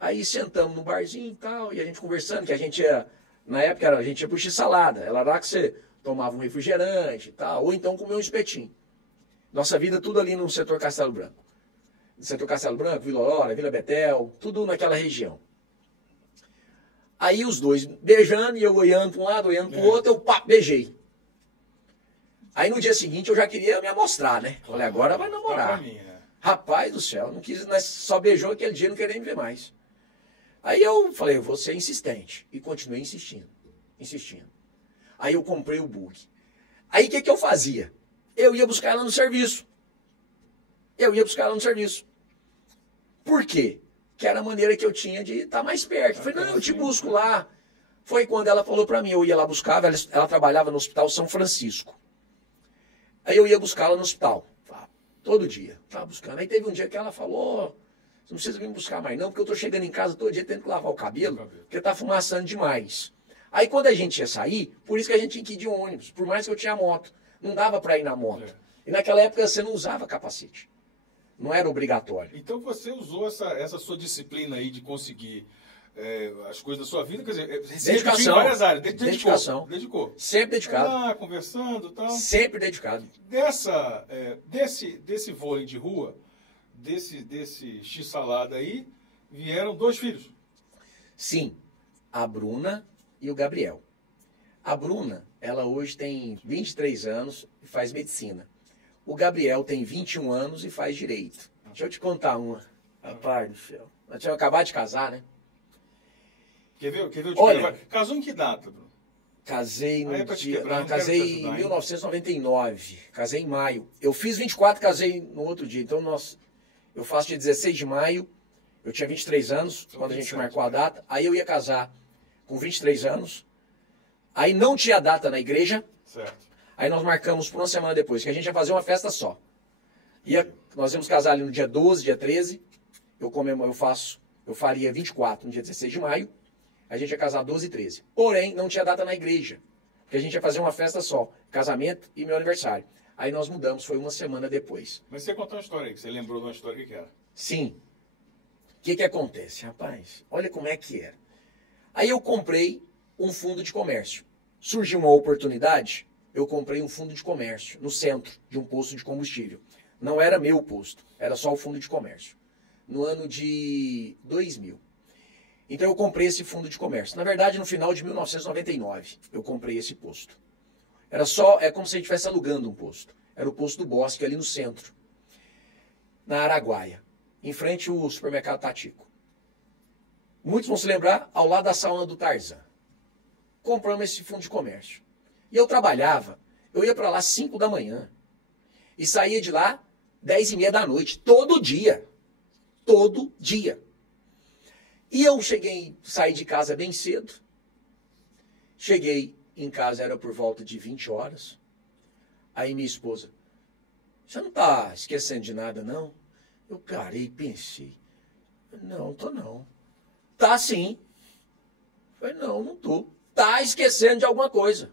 Aí sentamos no barzinho e tal, e a gente conversando, que a gente ia, na época a gente ia pro x-salada, era lá que você tomava um refrigerante e tal, ou então comia um espetinho. Nossa vida tudo ali no setor Castelo Branco. Setor Castelo Branco, Vila Aurora, Vila Betel, tudo naquela região. Aí os dois beijando, e eu olhando para um lado, olhando para o outro, eu beijei. Aí no dia seguinte eu já queria me amostrar, né? Falei, agora vai namorar. Rapaz do céu, não quis, só beijou aquele dia, não queria me ver mais. Aí eu falei, eu vou ser insistente. E continuei insistindo. Aí eu comprei o bug. Aí o que eu fazia? Eu ia buscar ela no serviço. Por quê? Que era a maneira que eu tinha de estar mais perto. Eu falei, não, eu te busco lá. Foi quando ela falou para mim, eu ia lá buscar, ela trabalhava no Hospital São Francisco. Aí eu ia buscá-la no hospital, todo dia, estava buscando. Aí teve um dia que ela falou, você não precisa vir me buscar mais não, porque eu estou chegando em casa todo dia tendo que lavar o cabelo, porque está fumaçando demais. Aí quando a gente ia sair, por isso que a gente tinha que ir de ônibus, por mais que eu tinha moto, não dava para ir na moto. E naquela época você não usava capacete. Não era obrigatório. Então você usou essa sua disciplina aí de conseguir as coisas da sua vida, quer dizer, se repetiu em várias áreas. Dedicação. Dedicou. Sempre dedicado. Lá, conversando e tal. Sempre dedicado. Desse vôlei de rua, desse x-salada aí, vieram 2 filhos. Sim, a Bruna e o Gabriel. A Bruna, ela hoje tem 23 anos e faz medicina. O Gabriel tem 21 anos e faz direito. Deixa eu te contar uma. Rapaz do céu. Nós tínhamos acabado de casar, né? Quer ver? Olha, casou em que data, Bruno? Casei no dia... casei em 1999. Casei em maio. Eu fiz 24, casei no outro dia. Então eu faço dia 16 de maio. Eu tinha 23 anos quando a gente marcou a data. Aí eu ia casar com 23 anos. Aí não tinha data na igreja. Certo. Aí nós marcamos por uma semana depois, que a gente ia fazer uma festa só. Nós íamos casar ali no dia 12, dia 13. Eu faria 24 no dia 16 de maio. A gente ia casar 12 e 13. Porém, não tinha data na igreja. Porque a gente ia fazer uma festa só. Casamento e meu aniversário. Aí nós mudamos, foi uma semana depois. Mas você contou uma história aí, que você lembrou de uma história que era. Sim. O que acontece? Rapaz, olha como é que era. Aí eu comprei um fundo de comércio. Surgiu uma oportunidade, eu comprei um fundo de comércio no centro de um posto de combustível. Não era meu posto, era só o fundo de comércio. No ano de 2000. Então eu comprei esse fundo de comércio. Na verdade, no final de 1999, eu comprei esse posto. É como se a gente estivesse alugando um posto. Era o posto do Bosque, ali no centro, na Araguaia, em frente ao supermercado Tatico. Muitos vão se lembrar, ao lado da sauna do Tarzan. Compramos esse fundo de comércio. E eu trabalhava, eu ia para lá às 5 da manhã e saía de lá 10h30 da noite, todo dia. Todo dia. E eu saí de casa bem cedo. Cheguei em casa, era por volta de 20 horas. Aí minha esposa, você não está esquecendo de nada, não? Eu parei e pensei, não tô não. Tá sim. Falei, não tô. Tá esquecendo de alguma coisa.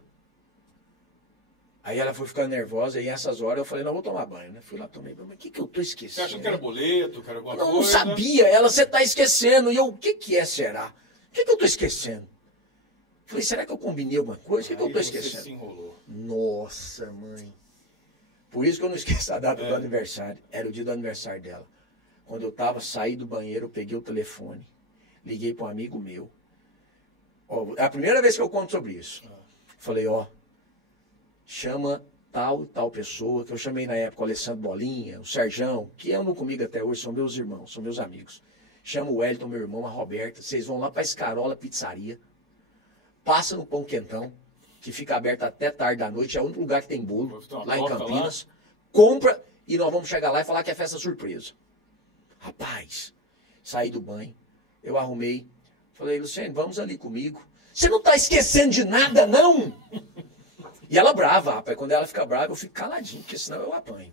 Aí ela foi ficando nervosa e nessas horas eu falei, não, vou tomar banho, né? Fui lá, tomei banho. Mas o que eu tô esquecendo? Você achou que era boleto, que era alguma coisa? Não sabia. Ela, você tá esquecendo. E eu, o que será? O que eu tô esquecendo? Falei, será que eu combinei alguma coisa? O que eu tô esquecendo? Você se enrolou. Nossa, mãe. Por isso que eu não esqueço a data do aniversário. Era o dia do aniversário dela. Quando eu saí do banheiro, eu peguei o telefone, liguei para um amigo meu. É a primeira vez que eu conto sobre isso. Falei, chama tal e tal pessoa, que eu chamei na época o Alessandro Bolinha, o Serjão, que andam comigo até hoje, são meus irmãos, são meus amigos. Chama o Wellington, meu irmão, a Roberta, vocês vão lá para a Escarola Pizzaria, passa no Pão Quentão, que fica aberto até tarde da noite, é o único lugar que tem bolo, lá em Campinas. Compra e nós vamos chegar lá e falar que é festa surpresa. Rapaz, saí do banho, eu arrumei, falei, Luciano, vamos ali comigo. Você não tá esquecendo de nada, não? E ela brava, rapaz. Quando ela fica brava, eu fico caladinho, porque senão eu apanho.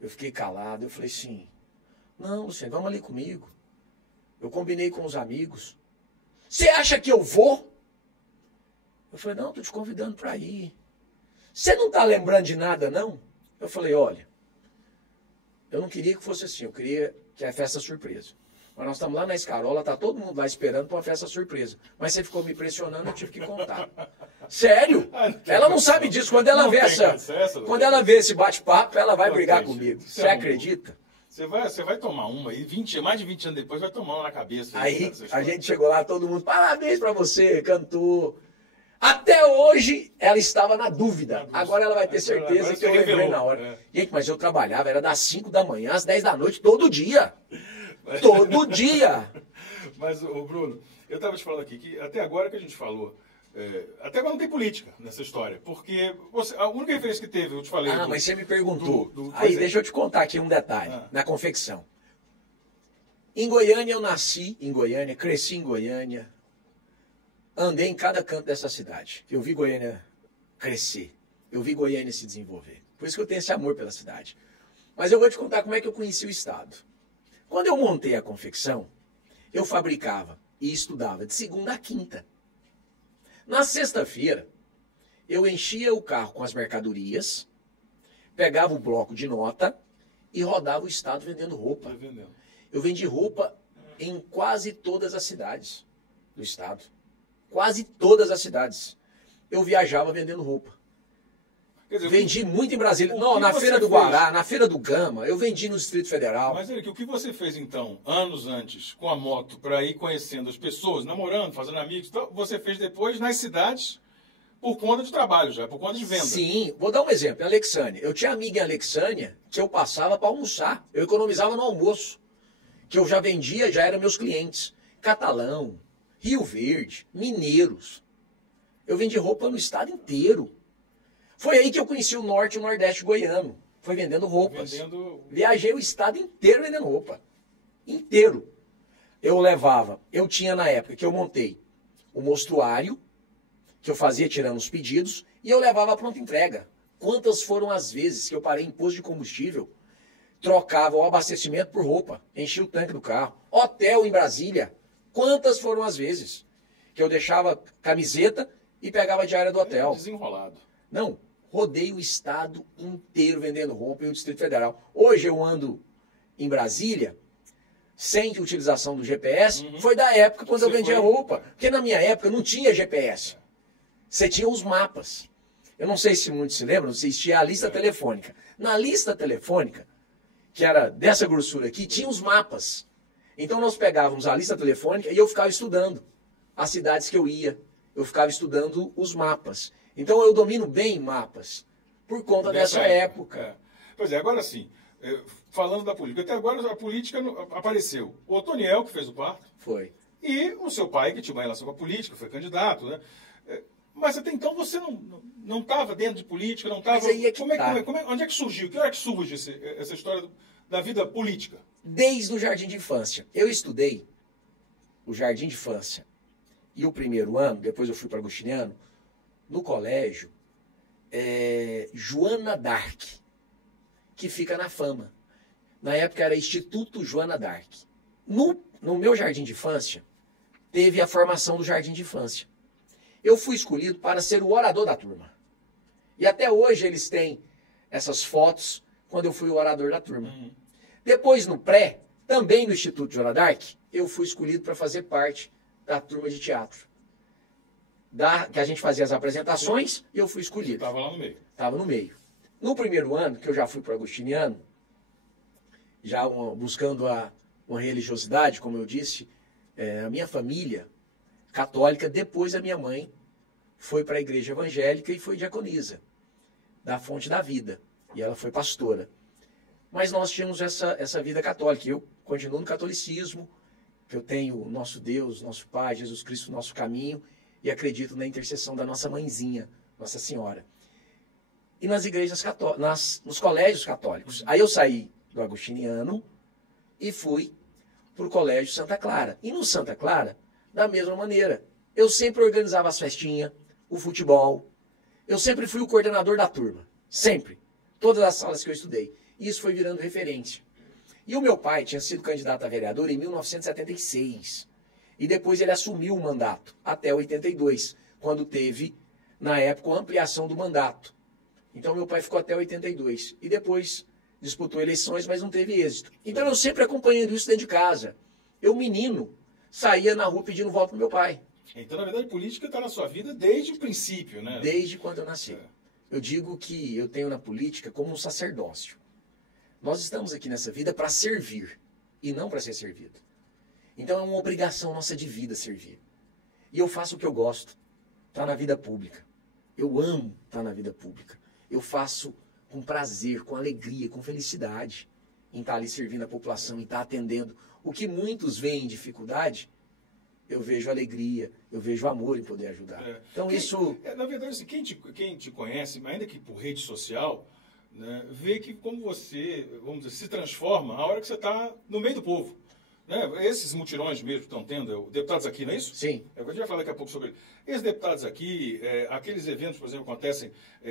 Eu fiquei calado, eu falei assim, não, Luciano, vamos ali comigo. Eu combinei com os amigos. Você acha que eu vou? Eu falei, não, tô te convidando para ir. Você não tá lembrando de nada, não? Eu falei, olha, eu não queria que fosse assim, eu queria que é festa surpresa. Mas nós estamos lá na Escarola, tá todo mundo lá esperando para uma festa surpresa. Mas você ficou me pressionando, eu tive que contar. Sério? Ela não sabe disso. Quando ela vê esse bate-papo, ela vai brigar comigo. Você acredita? Você vai tomar uma aí, mais de 20 anos depois, vai tomar uma na cabeça. Aí a gente chegou lá, todo mundo, parabéns para você, cantou. Até hoje ela estava na dúvida. Agora ela vai ter certeza que eu lembrei na hora. Gente, mas eu trabalhava, era das 5 da manhã às 10 da noite, todo dia. Todo dia! Mas, Bruno, eu estava te falando aqui que até agora que a gente falou, até agora não tem política nessa história, porque a única referência que teve, eu te falei... mas você me perguntou. Aí deixa eu te contar aqui um detalhe, na confecção. Em Goiânia eu nasci em Goiânia, cresci em Goiânia, andei em cada canto dessa cidade. Eu vi Goiânia crescer, eu vi Goiânia se desenvolver. Por isso que eu tenho esse amor pela cidade. Mas eu vou te contar como é que eu conheci o Estado. Quando eu montei a confecção, eu fabricava e estudava de segunda a quinta. Na sexta-feira, eu enchia o carro com as mercadorias, pegava o bloco de nota e rodava o estado vendendo roupa. Eu vendi roupa em quase todas as cidades do estado. Quase todas as cidades. Eu viajava vendendo roupa. Quer dizer, vendi muito em Brasília. Não, na Feira do Guará, na Feira do Gama, eu vendi no Distrito Federal. Mas, Eric, o que você fez, então, anos antes, com a moto, para ir conhecendo as pessoas, namorando, fazendo amigos, então, você fez depois nas cidades por conta de trabalho já, por conta de venda. Sim, vou dar um exemplo. Em Alexânia. Eu tinha amiga em Alexânia que eu passava para almoçar. Eu economizava no almoço. Que eu já vendia, já eram meus clientes. Catalão, Rio Verde, Mineiros. Eu vendi roupa no estado inteiro. Foi aí que eu conheci o Norte e o Nordeste goiano. Foi vendendo roupas. Viajei o estado inteiro vendendo roupa. Inteiro. Eu tinha na época que eu montei o mostruário, que eu fazia tirando os pedidos, e eu levava a pronta entrega. Quantas foram as vezes que eu parei em posto de combustível, trocava o abastecimento por roupa, enchia o tanque do carro. Hotel em Brasília. Quantas foram as vezes que eu deixava camiseta e pegava a diária do hotel. Desenrolado. Não, rodei o estado inteiro vendendo roupa e o Distrito Federal. Hoje eu ando em Brasília sem utilização do GPS. Foi da época quando eu vendia roupa. Porque na minha época não tinha GPS. Você tinha os mapas. Eu não sei se muitos se lembram, existia a lista telefônica. Na lista telefônica, que era dessa grossura aqui, tinha os mapas. Então nós pegávamos a lista telefônica e eu ficava estudando as cidades que eu ia. Eu ficava estudando os mapas. Então eu domino bem mapas, por conta dessa época. É. Pois é, agora sim, falando da política, até agora a política apareceu. O Otoniel, que fez o parto. Foi. E o seu pai, que tinha uma relação com a política, foi candidato, né? Mas até então você não estava dentro de política, não estava... Onde é que surgiu? Que hora é que surge essa história da vida política? Desde o jardim de infância. Eu estudei o jardim de infância e o primeiro ano, depois eu fui para Agostiniano, no colégio Joana d'Arc, que fica na Fama. Na época era Instituto Joana d'Arc. No meu jardim de infância, teve a formação do jardim de infância. Eu fui escolhido para ser o orador da turma. E até hoje eles têm essas fotos quando eu fui o orador da turma. Depois, no pré, também no Instituto Joana d'Arc, eu fui escolhido para fazer parte da turma de teatro. Que a gente fazia as apresentações e eu fui escolhido. Estava lá no meio. Estava no meio. No primeiro ano, que eu já fui para o Agostiniano, já buscando uma religiosidade, como eu disse, a minha família católica, depois a minha mãe foi para a igreja evangélica e foi diaconisa da Fonte da Vida. E ela foi pastora. Mas nós tínhamos essa vida católica. Eu continuo no catolicismo, que eu tenho o nosso Deus, nosso Pai, Jesus Cristo, nosso caminho, e acredito na intercessão da nossa mãezinha, Nossa Senhora. E nas igrejas católicas, nos colégios católicos. Aí eu saí do Agostiniano e fui para o Colégio Santa Clara. E no Santa Clara, da mesma maneira. Eu sempre organizava as festinhas, o futebol. Eu sempre fui o coordenador da turma. Sempre. Todas as salas que eu estudei. E isso foi virando referência. E o meu pai tinha sido candidato a vereador em 1976. E depois ele assumiu o mandato, até 82, quando teve, na época, a ampliação do mandato. Então meu pai ficou até 82. E depois disputou eleições, mas não teve êxito. Então eu sempre acompanhando isso dentro de casa. Eu, menino, saía na rua pedindo voto pro meu pai. Então, na verdade, a política está na sua vida desde o princípio, né? Desde quando eu nasci. Eu digo que eu tenho na política como um sacerdócio. Nós estamos aqui nessa vida para servir e não para ser servido. Então é uma obrigação nossa de vida servir. E eu faço o que eu gosto. Tá na vida pública. Eu amo estar na vida pública. Eu faço com prazer, com alegria, com felicidade em estar ali servindo a população, em estar atendendo. O que muitos veem em dificuldade, eu vejo alegria, eu vejo amor em poder ajudar. Então isso... na verdade, assim, quem te conhece, ainda que por rede social, né, vê que como você, vamos dizer, se transforma a hora que você está no meio do povo. Né? Esses mutirões mesmo que estão tendo, deputados aqui, não é isso? Sim. A gente vai falar daqui a pouco sobre ele. Esses deputados aqui, aqueles eventos, por exemplo, acontecem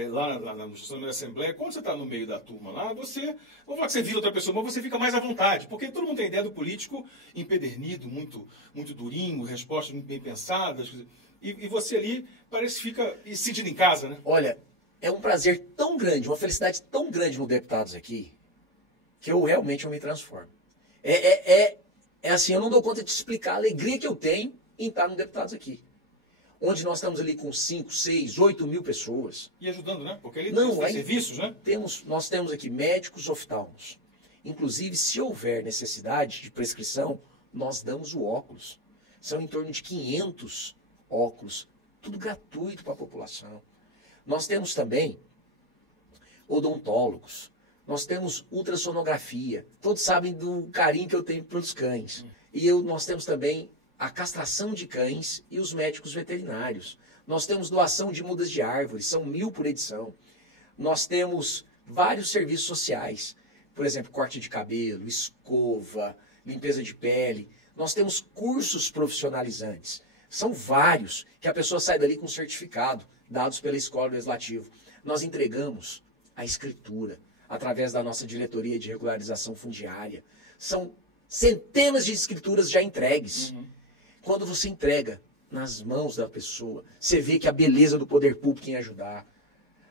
lá na Assembleia, quando você está no meio da turma lá, você, vou falar que você vira outra pessoa, mas você fica mais à vontade, porque todo mundo tem ideia do político empedernido, muito, muito durinho, respostas muito bem pensadas, e você ali parece que fica sentido em casa, né? Olha, é um prazer tão grande, uma felicidade tão grande no Deputados aqui, que eu realmente me transformo. É assim, eu não dou conta de explicar a alegria que eu tenho em estar no Deputados aqui. Onde nós estamos ali com 5, 6, 8 mil pessoas. E ajudando, né? Porque ele não, tem serviços, né? Nós temos aqui médicos oftalmos. Inclusive, se houver necessidade de prescrição, nós damos o óculos. São em torno de 500 óculos, tudo gratuito para a população. Nós temos também odontólogos, nós temos ultrassonografia. Todos sabem do carinho que eu tenho pelos cães. E nós temos também a castração de cães e os médicos veterinários. Nós temos doação de mudas de árvores, são 1000 por edição. Nós temos vários serviços sociais, por exemplo, corte de cabelo, escova, limpeza de pele. Nós temos cursos profissionalizantes. São vários que a pessoa sai dali com certificado, dados pela Escola Legislativa. Nós entregamos a escritura através da nossa diretoria de regularização fundiária. São centenas de escrituras já entregues. Quando você entrega nas mãos da pessoa, você vê que a beleza do poder público em ajudar.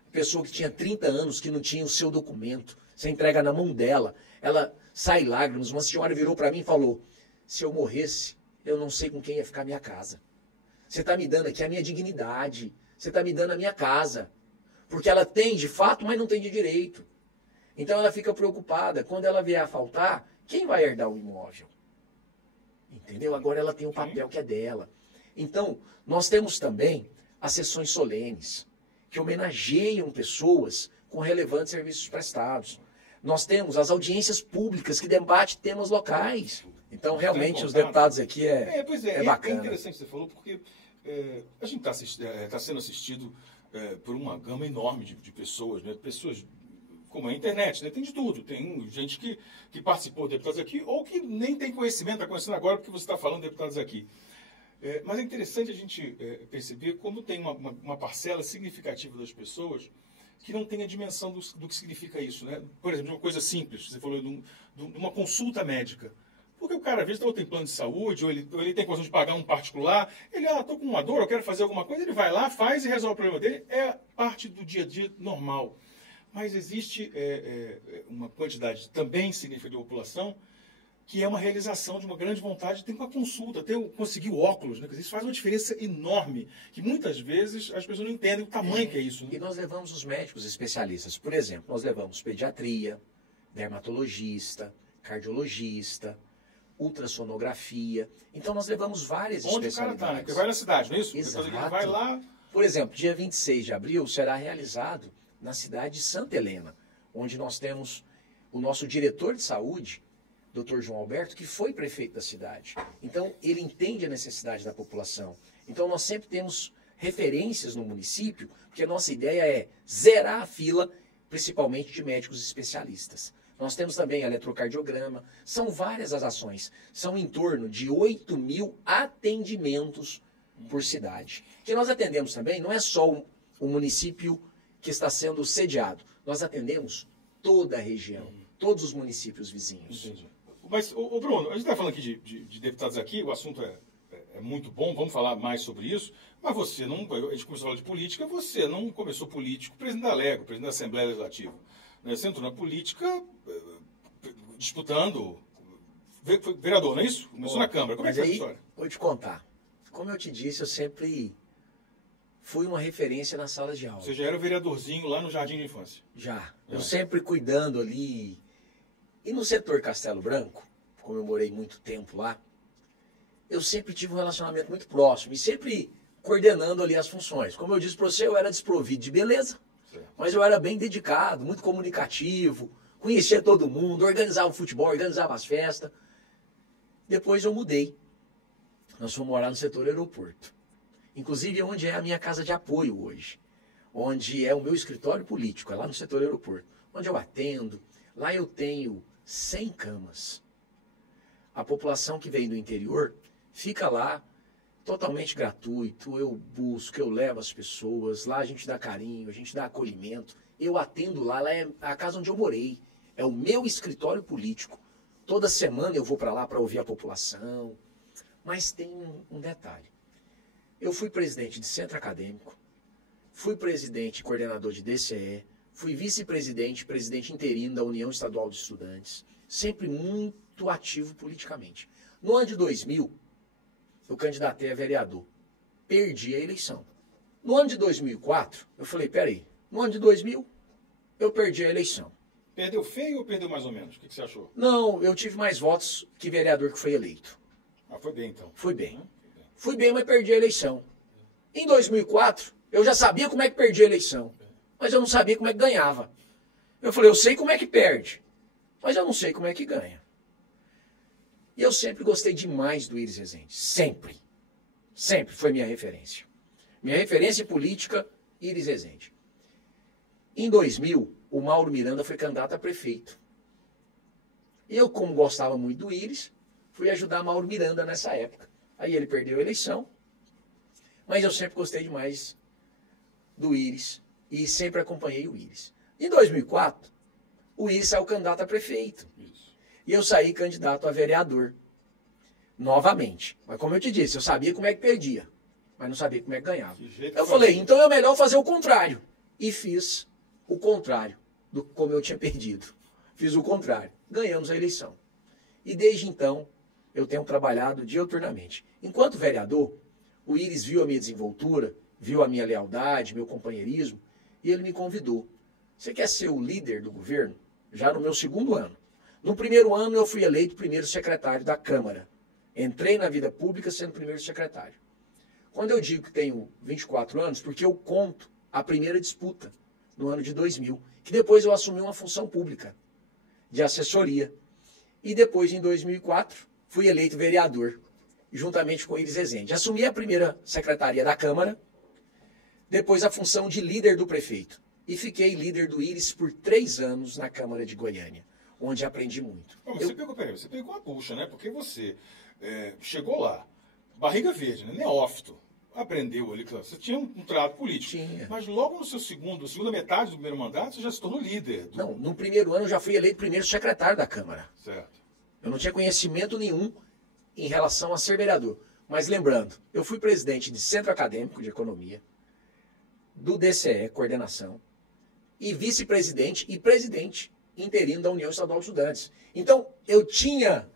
A pessoa que tinha 30 anos, que não tinha o seu documento, você entrega na mão dela, ela sai lágrimas. Uma senhora virou para mim e falou: se eu morresse, eu não sei com quem ia ficar a minha casa. Você está me dando aqui a minha dignidade, você está me dando a minha casa. Porque ela tem de fato, mas não tem de direito. Então ela fica preocupada. Quando ela vier a faltar, quem vai herdar o imóvel? Entendeu? Agora ela tem o papel que é dela. Então, nós temos também as sessões solenes, que homenageiam pessoas com relevantes serviços prestados. Nós temos as audiências públicas que debatem temas locais. Então, realmente, os deputados aqui é bacana. É interessante que você falou, porque a gente está sendo assistido por uma gama enorme de pessoas, né? Pessoas como a internet, né? Tem de tudo. Tem gente que participou de deputados aqui ou que nem tem conhecimento, está conhecendo agora porque você está falando de deputados aqui. Mas é interessante a gente perceber como tem uma parcela significativa das pessoas que não tem a dimensão do que significa isso, né? Por exemplo, uma coisa simples, você falou de uma consulta médica. Porque o cara, às vezes, ou tem plano de saúde, ou ele tem condição de pagar um particular, ele, estou com uma dor, eu quero fazer alguma coisa, ele vai lá, faz e resolve o problema dele. É parte do dia a dia normal. Mas existe uma quantidade também significativa de população que é uma realização de uma grande vontade de ter uma consulta, conseguir o óculos, né? Isso faz uma diferença enorme, que muitas vezes as pessoas não entendem o tamanho que é isso. Né? E nós levamos os médicos especialistas. Por exemplo, nós levamos pediatria, dermatologista, cardiologista, ultrassonografia. Então nós levamos várias especialidades. Onde o cara está, né? Porque vai na cidade, não é isso? Exato. Ele vai lá... Por exemplo, dia 26 de abril será realizado na cidade de Santa Helena, onde nós temos o nosso diretor de saúde, Dr. João Alberto, que foi prefeito da cidade. Então, ele entende a necessidade da população. Então, nós sempre temos referências no município, porque a nossa ideia é zerar a fila, principalmente de médicos especialistas. Nós temos também eletrocardiograma, são várias as ações. São em torno de 8.000 atendimentos por cidade. Que nós atendemos também, não é só o município que está sendo sediado. Nós atendemos toda a região, todos os municípios vizinhos. Entendi. Mas, Bruno, a gente está falando aqui de deputados aqui, o assunto é muito bom, vamos falar mais sobre isso, mas você não, a gente começou a falar de política, você não começou político, presidente da Alego, presidente da Assembleia Legislativa. Né? Você entrou na política disputando, foi vereador, não é isso? Começou na Câmara, como é que foi essa história? Vou te contar. Como eu te disse, eu sempre fui uma referência nas salas de aula. Você já era o vereadorzinho lá no Jardim de Infância? Já. Eu sempre cuidando ali. E no setor Castelo Branco, como eu morei muito tempo lá, eu sempre tive um relacionamento muito próximo e sempre coordenando ali as funções. Como eu disse para você, eu era desprovido de beleza, mas eu era bem dedicado, muito comunicativo, conhecia todo mundo, organizava o futebol, organizava as festas. Depois eu mudei. Nós fomos morar no setor aeroporto. Inclusive onde é a minha casa de apoio hoje, onde é o meu escritório político, é lá no setor aeroporto, onde eu atendo. Lá eu tenho 100 camas. A população que vem do interior fica lá totalmente gratuito, eu busco, eu levo as pessoas, lá a gente dá carinho, a gente dá acolhimento, eu atendo lá é a casa onde eu morei, é o meu escritório político. Toda semana eu vou para lá para ouvir a população, mas tem um detalhe. Eu fui presidente de centro acadêmico, fui presidente e coordenador de DCE, fui vice-presidente, presidente interino da União Estadual de Estudantes, sempre muito ativo politicamente. No ano de 2000, eu candidatei a vereador, perdi a eleição. No ano de 2004, eu falei, peraí, no ano de 2000, eu perdi a eleição. Perdeu feio ou perdeu mais ou menos? O que você achou? Não, eu tive mais votos que vereador que foi eleito. Ah, foi bem então. Fui bem. Fui bem, mas perdi a eleição. Em 2004, eu já sabia como é que perdia a eleição, mas eu não sabia como é que ganhava. Eu falei, eu sei como é que perde, mas eu não sei como é que ganha. E eu sempre gostei demais do Iris Rezende. Sempre. Sempre foi minha referência. Minha referência política, Iris Rezende. Em 2000, o Mauro Miranda foi candidato a prefeito. E eu, como gostava muito do Iris, fui ajudar Mauro Miranda nessa época. Aí ele perdeu a eleição, mas eu sempre gostei demais do Iris e sempre acompanhei o Iris. Em 2004, o Iris saiu candidato a prefeito. Isso. E eu saí candidato a vereador. Novamente. Mas como eu te disse, eu sabia como é que perdia, mas não sabia como é que ganhava. Eu falei, então é melhor fazer o contrário. E fiz o contrário do como eu tinha perdido. Fiz o contrário. Ganhamos a eleição. E desde então, eu tenho trabalhado diuturnamente. Enquanto vereador, o Iris viu a minha desenvoltura, viu a minha lealdade, meu companheirismo, e ele me convidou. Você quer ser o líder do governo? Já no meu segundo ano. No primeiro ano, eu fui eleito primeiro secretário da Câmara. Entrei na vida pública sendo primeiro secretário. Quando eu digo que tenho 24 anos, porque eu conto a primeira disputa, no ano de 2000, que depois eu assumi uma função pública, de assessoria. E depois, em 2004, fui eleito vereador, juntamente com Iris Rezende. Assumi a primeira secretaria da Câmara, depois a função de líder do prefeito. E fiquei líder do Iris por 3 anos na Câmara de Goiânia, onde aprendi muito. Mas você pegou a bucha, né? Porque você chegou lá, barriga verde, né? Neófito. Aprendeu ali, você tinha um trato político. Tinha. Mas logo no seu segunda metade do primeiro mandato, você já se tornou líder. Não, no primeiro ano eu já fui eleito primeiro secretário da Câmara. Certo. Eu não tinha conhecimento nenhum em relação a ser vereador. Mas lembrando, eu fui presidente de Centro Acadêmico de Economia, do DCE, coordenação, e vice-presidente e presidente interino da União Estadual de Estudantes. Então, eu tinha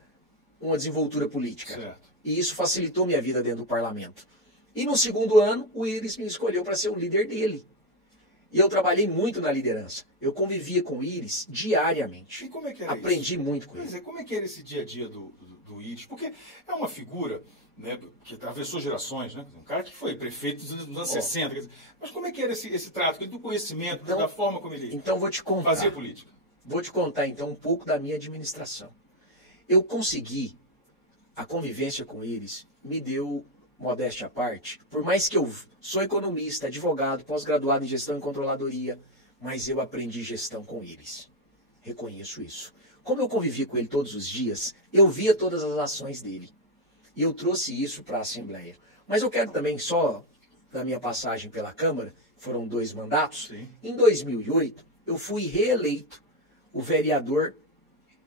uma desenvoltura política. Certo. E isso facilitou minha vida dentro do parlamento. E no segundo ano, o Iris me escolheu para ser o líder dele. E eu trabalhei muito na liderança. Eu convivia com o Iris diariamente. E como é que era Aprendi isso? muito com Quer ele. dizer, como é que era esse dia a dia do Iris? Porque é uma figura, né, que atravessou gerações, né? Um cara que foi prefeito dos anos 60. Quer dizer, mas como é que era esse trato, do conhecimento, Então, da forma como ele Então vou te contar. fazia política? Vou te contar então um pouco da minha administração. Eu consegui, a convivência com eles me deu, modéstia à parte, por mais que eu sou economista, advogado, pós-graduado em gestão e controladoria, mas eu aprendi gestão com eles. Reconheço isso. Como eu convivi com ele todos os dias, eu via todas as ações dele. E eu trouxe isso para a Assembleia. Mas eu quero também, só da minha passagem pela Câmara, foram 2 mandatos, Sim. em 2008 eu fui reeleito o vereador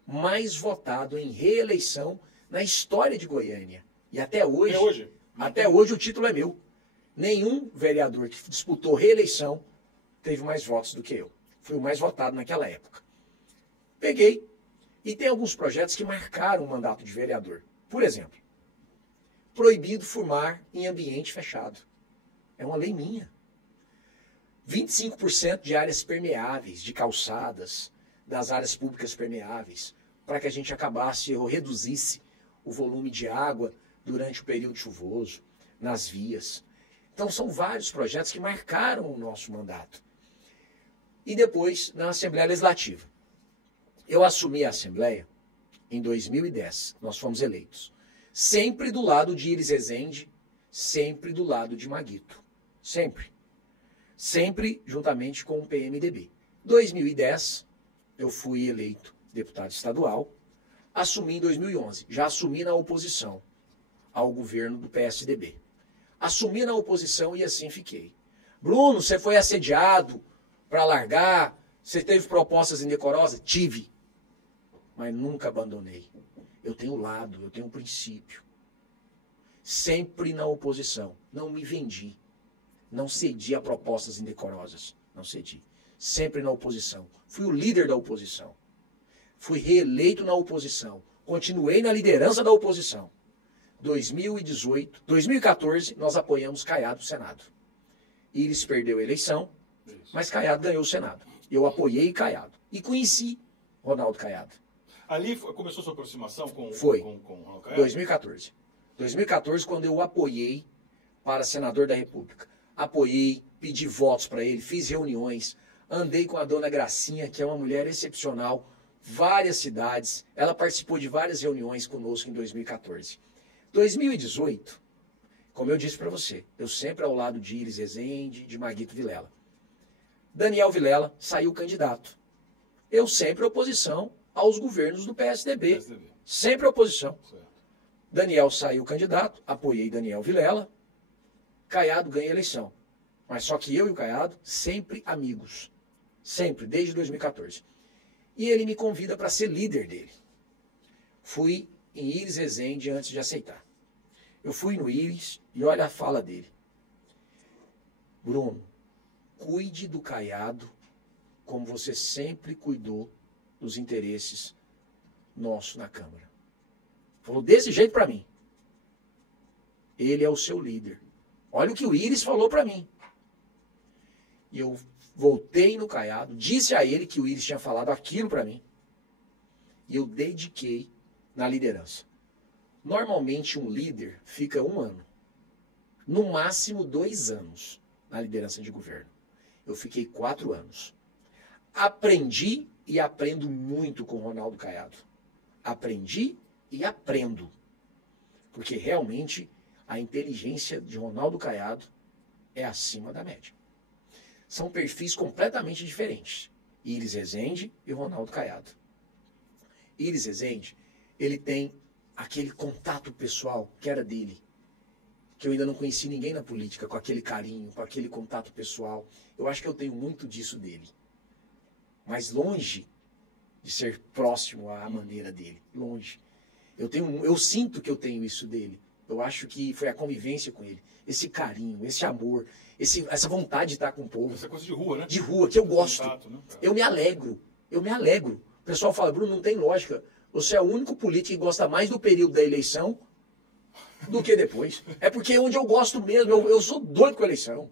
mais votado em reeleição na história de Goiânia. E até hoje, até hoje o título é meu. Nenhum vereador que disputou reeleição teve mais votos do que eu. Fui o mais votado naquela época. Peguei e tem alguns projetos que marcaram o mandato de vereador. Por exemplo, proibido fumar em ambiente fechado. É uma lei minha. 25% de áreas permeáveis, de calçadas, das áreas públicas permeáveis, para que a gente acabasse ou reduzisse o volume de água durante o período chuvoso, nas vias. Então são vários projetos que marcaram o nosso mandato. E depois, na Assembleia Legislativa. Eu assumi a Assembleia em 2010, nós fomos eleitos. Sempre do lado de Iris Rezende, sempre do lado de Maguito. Sempre. Sempre juntamente com o PMDB. 2010, eu fui eleito deputado estadual, assumi em 2011. Já assumi na oposição ao governo do PSDB. Assumi na oposição e assim fiquei. Bruno, você foi assediado para largar? Você teve propostas indecorosas? Tive. Mas nunca abandonei. Eu tenho lado, eu tenho princípio. Sempre na oposição. Não me vendi. Não cedi a propostas indecorosas. Não cedi. Sempre na oposição. Fui o líder da oposição. Fui reeleito na oposição. Continuei na liderança da oposição. 2014, nós apoiamos Caiado no Senado. Íris perdeu a eleição, mas Caiado ganhou o Senado. Eu apoiei Caiado. E conheci Ronaldo Caiado. Ali começou sua aproximação com Ronaldo Caiado? 2014. 2014, quando eu o apoiei para senador da República. Apoiei, pedi votos para ele, fiz reuniões, andei com a dona Gracinha, que é uma mulher excepcional, várias cidades. Ela participou de várias reuniões conosco em 2014. 2018, como eu disse para você, eu sempre ao lado de Íris Rezende, de Maguito Vilela. Daniel Vilela saiu candidato. Eu sempre oposição aos governos do PSDB. Sempre oposição. Certo. Daniel saiu candidato, apoiei Daniel Vilela. Caiado ganha a eleição. Mas só que eu e o Caiado, sempre amigos. Sempre, desde 2014. E ele me convida para ser líder dele. Fui em Íris Rezende antes de aceitar. Eu fui no Íris e olha a fala dele. Bruno, cuide do Caiado como você sempre cuidou dos interesses nossos na Câmara. Falou desse jeito para mim. Ele é o seu líder. Olha o que o Íris falou para mim. E eu voltei no Caiado, disse a ele que o Íris tinha falado aquilo para mim. E eu dediquei na liderança. Normalmente um líder fica 1 ano. No máximo 2 anos na liderança de governo. Eu fiquei 4 anos. Aprendi e aprendo muito com o Ronaldo Caiado. Aprendi e aprendo. Porque realmente a inteligência de Ronaldo Caiado é acima da média. São perfis completamente diferentes. Íris Rezende e Ronaldo Caiado. Íris Rezende, ele tem aquele contato pessoal que era dele. Que eu ainda não conheci ninguém na política com aquele carinho, com aquele contato pessoal. Eu acho que eu tenho muito disso dele. Mas longe de ser próximo à maneira dele. Longe. Eu sinto que eu tenho isso dele. Eu acho que foi a convivência com ele. Esse carinho, esse amor, essa vontade de estar com o povo. Essa coisa de rua, né? De rua, que eu gosto. Contato, né? Eu me alegro. Eu me alegro. O pessoal fala, Bruno, não tem lógica. Você é o único político que gosta mais do período da eleição do que depois. É porque é onde eu gosto mesmo. Eu sou doido com a eleição.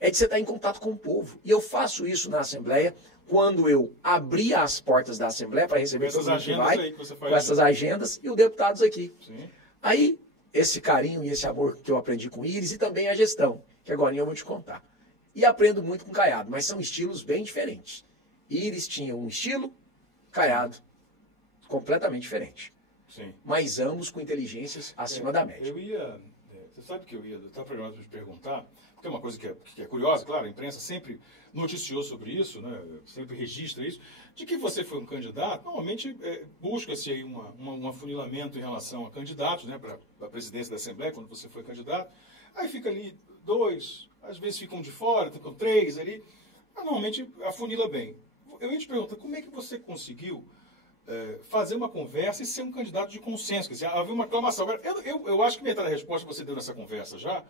É de você estar em contato com o povo. E eu faço isso na Assembleia quando eu abri as portas da Assembleia para receber essas agendas aí que você faz. Com essas agendas e os deputados aqui. Sim. Aí, esse carinho e esse amor que eu aprendi com Íris e também a gestão, que agora eu vou te contar. E aprendo muito com Caiado, mas são estilos bem diferentes. Íris tinha um estilo, Caiado completamente diferente. Sim. Mas ambos com inteligências acima da média. Você sabe que eu estava programado para te perguntar, porque é uma coisa que é curiosa, claro, a imprensa sempre noticiou sobre isso, né, sempre registra isso, de que você foi um candidato, normalmente busca-se aí um afunilamento em relação a candidatos, né, para a presidência da Assembleia, quando você foi candidato, aí fica ali 2, às vezes ficam de fora, ficam 3 ali, mas normalmente afunila bem. Eu ia te perguntar, como é que você conseguiu fazer uma conversa e ser um candidato de consenso? Quer dizer, havia uma aclamação. Agora, eu acho que metade da resposta você deu nessa conversa já,